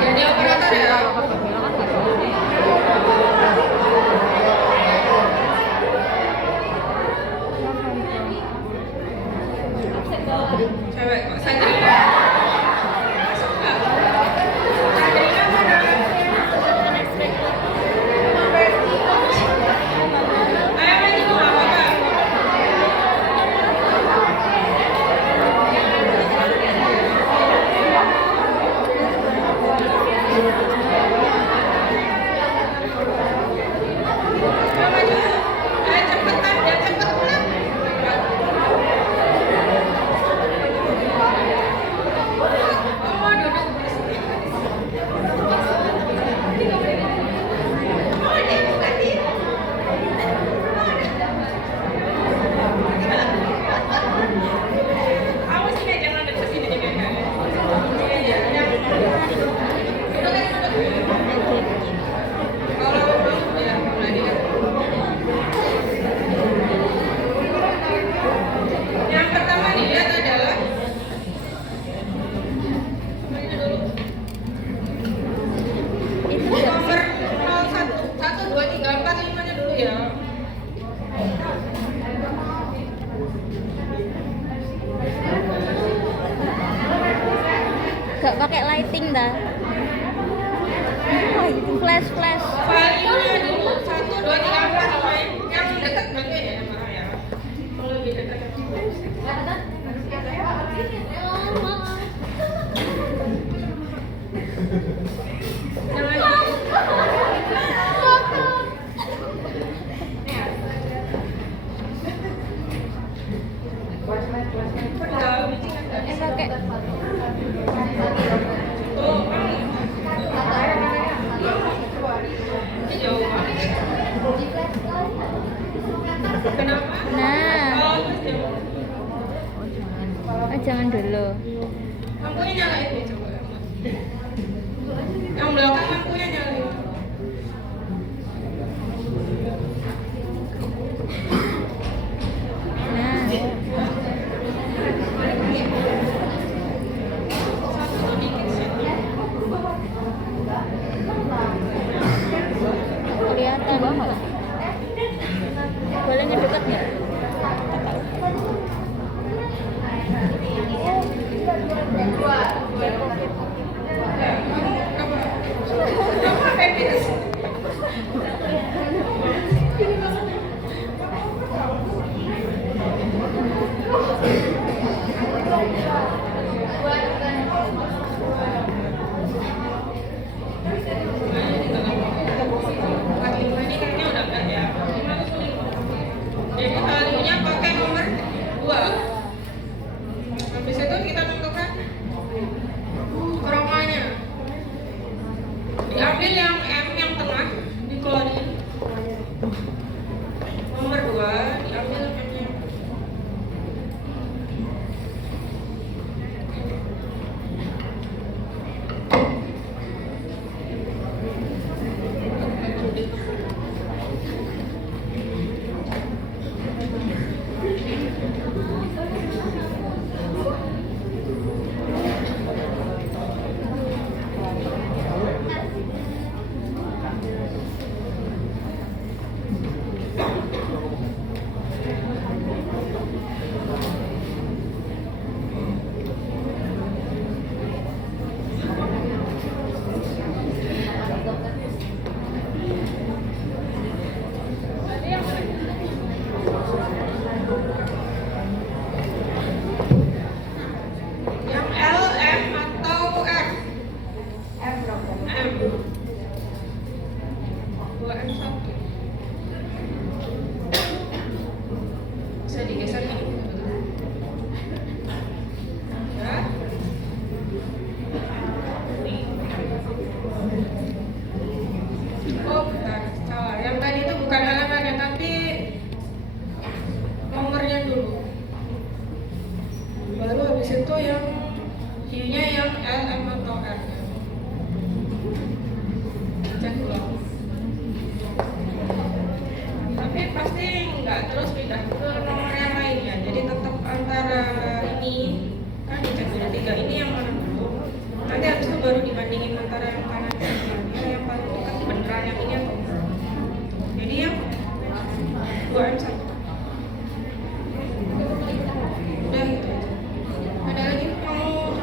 Jadi operator ya. Cewek kok Sandrina. Masuk nggak? Sandrina mana? Ayo maju nggak apa-apa. Ayo maju. Ayo cepetan, biar cepet pulang. Oh, duduk di sini. Oh, dia buka dia. Kamu sini jangan dekat sini juga ya. Iya, yang kalau mau ya mulai dia. Yang pertama dilihat adalah Itu nomor 01, 1, 2, 3, 4, 5-nya dulu ya. gak pakai lighting dah. Wah, itu flash. Value-nya dulu 1, 2, 3, 4 main. Yang dekat berarti ya nama ya. Kalau lebih dekat. Pakai Kenapa? nah. Oh, jauh. Jangan dulu. Lampunya nyalain nih coba. Yang belakang lampunya nyalain. Nah. Satu dikit sih. Kelihatan. Boleh ngedekat nggak? Kenapa happy sih? Ini kayaknya udah enggak ya. Jadi value-nya pakai nomor 2. Habis itu kita tentukan kromanya. Diambil yang M yang tengah, dikeluarin. Nomor 2 diambil M-nya. Yang L, M atau R? M. 2M1. Bisa digeser nih. Ya. Oh, bentar. Salah. Yang tadi itu bukan halamannya, tapi nomornya dulu. Baru habis itu yang Q-nya yang L, M atau R. Cek ulang. Tapi pasti nggak terus pindah ke nomor yang lainnya. Jadi tetap antara ini kan dicek dulu 3 ini yang mana dulu. Nanti habis itu baru dibandingin antara yang kanan dan kiri. Yang paling dekat beneran yang ini atau enggak. Jadi yang 2M1. Udah gitu aja. Ada lagi mau?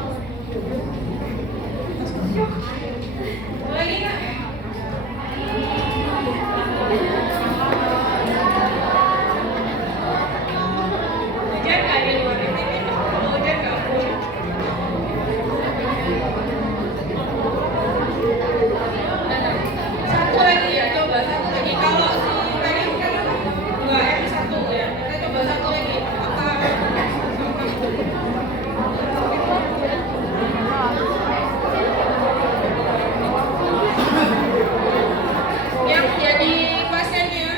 Ada lagi nggak? Hujan nggak di luar ini? Kalau hujan nggak boleh. Satu lagi ya, coba satu lagi. Kalau si tadi kan 2M1 ya, kita coba satu lagi. Apakah yang jadi pasiennya?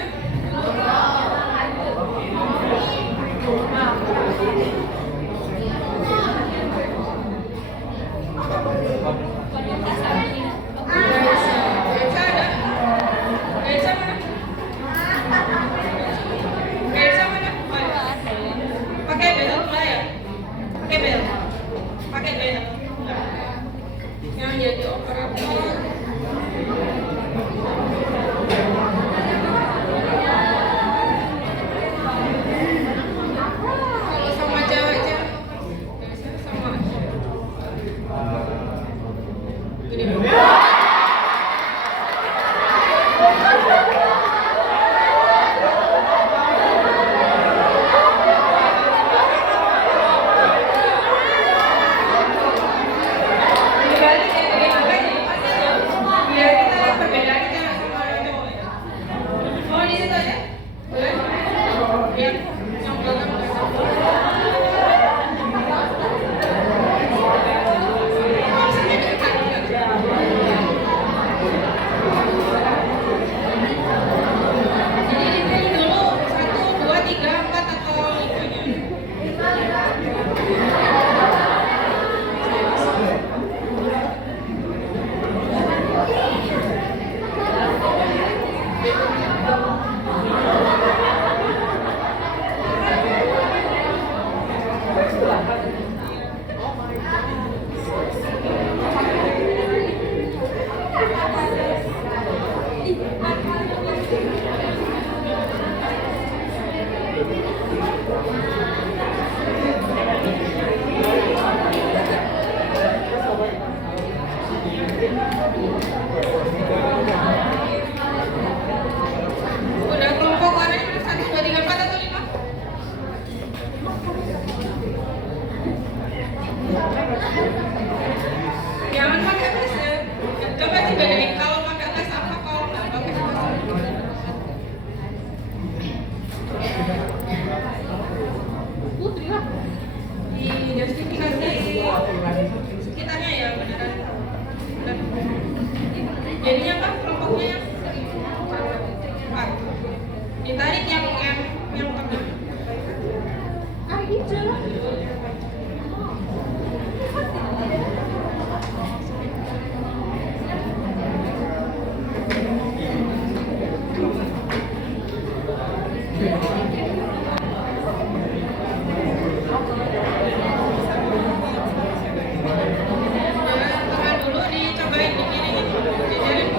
Elsa ada? Elsa mana? Elsa mana? Pakai bel enggak ya? Pakai bel. Pakai bel. Yang jadi operator. Kalau sama cewek-cewek biasanya sama aja. Gini. Udah kelompok warnanya mana? 1, 2, 3, 4 atau 5? Jangan pakai tes ya. Coba dibedain kalau pakai tes apa, kalau nggak pakai tes. Putri lah. Di justifikasi sekitarnya ya beneran. Dan jadinya kan kelompoknya yang 4. Ditarik yang tengah. Ah gitu lah. Tengah dulu dicobain dikiringin, jajarin.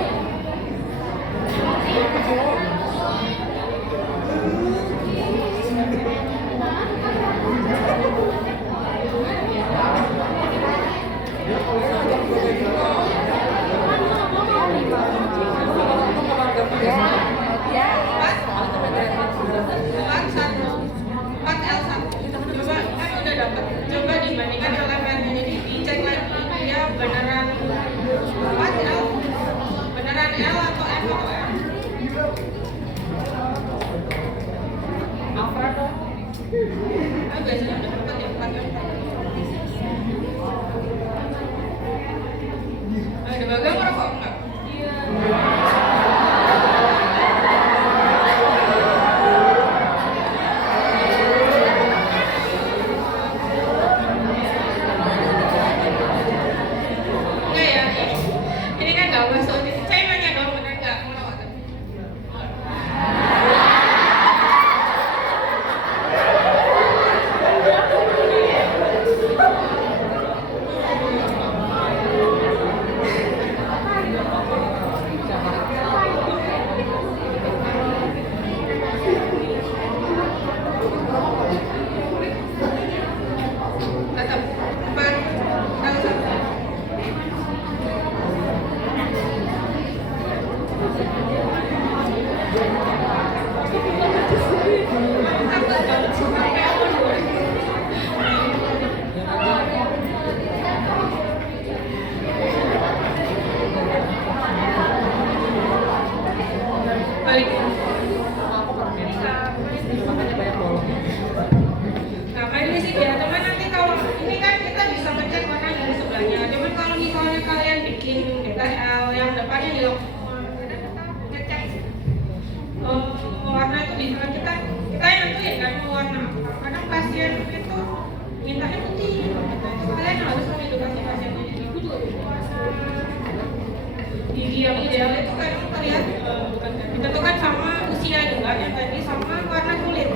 Ya. 4L1. Coba kan udah dapat. Coba dibandingkan LMR-nya, jadi dicek lagi dia beneran 4L, beneran L atau M atau M. Ah, biasanya udah dapat ya 4L. Ada bagang merokok enggak? Enggak ya, ini kan nggak masuk. Saya nanya dong, bener nggak merokok tapi? Tetap 4L1. Balik. Ngapain di sini ya? Cuman nanti kalau ini kan kita bisa ngecek warna di sebelahnya. Cuman kalau misalnya kalian bikin DTL yang depannya hilang semua, kita ngecek warna itu bisa kita yang nentuin kan mau warna apa. Kadang pasien itu mintanya putih. Kalian harus mengedukasi pasiennya. Aku juga warna gigi yang ideal itu kan terlihat bukan ditentukan sama usia juga yang tadi sama warna kulit.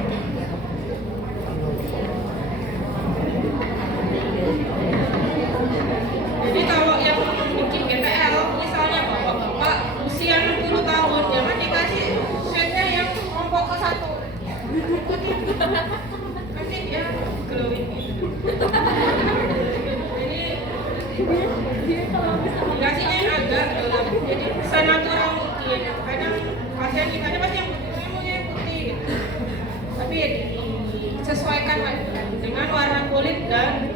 Jadi kalau yang bikin GTL misalnya bapak-bapak usia 60 tahun jangan dikasih shade-nya yang kelompok ke 1. Nanti dia glowing gitu. Jadi dikasihnya yang agak gelap, jadi senatural mungkin. Kadang pasien kita pasti yang putih gitu. Tapi ya disesuaikan lah dengan warna kulit dan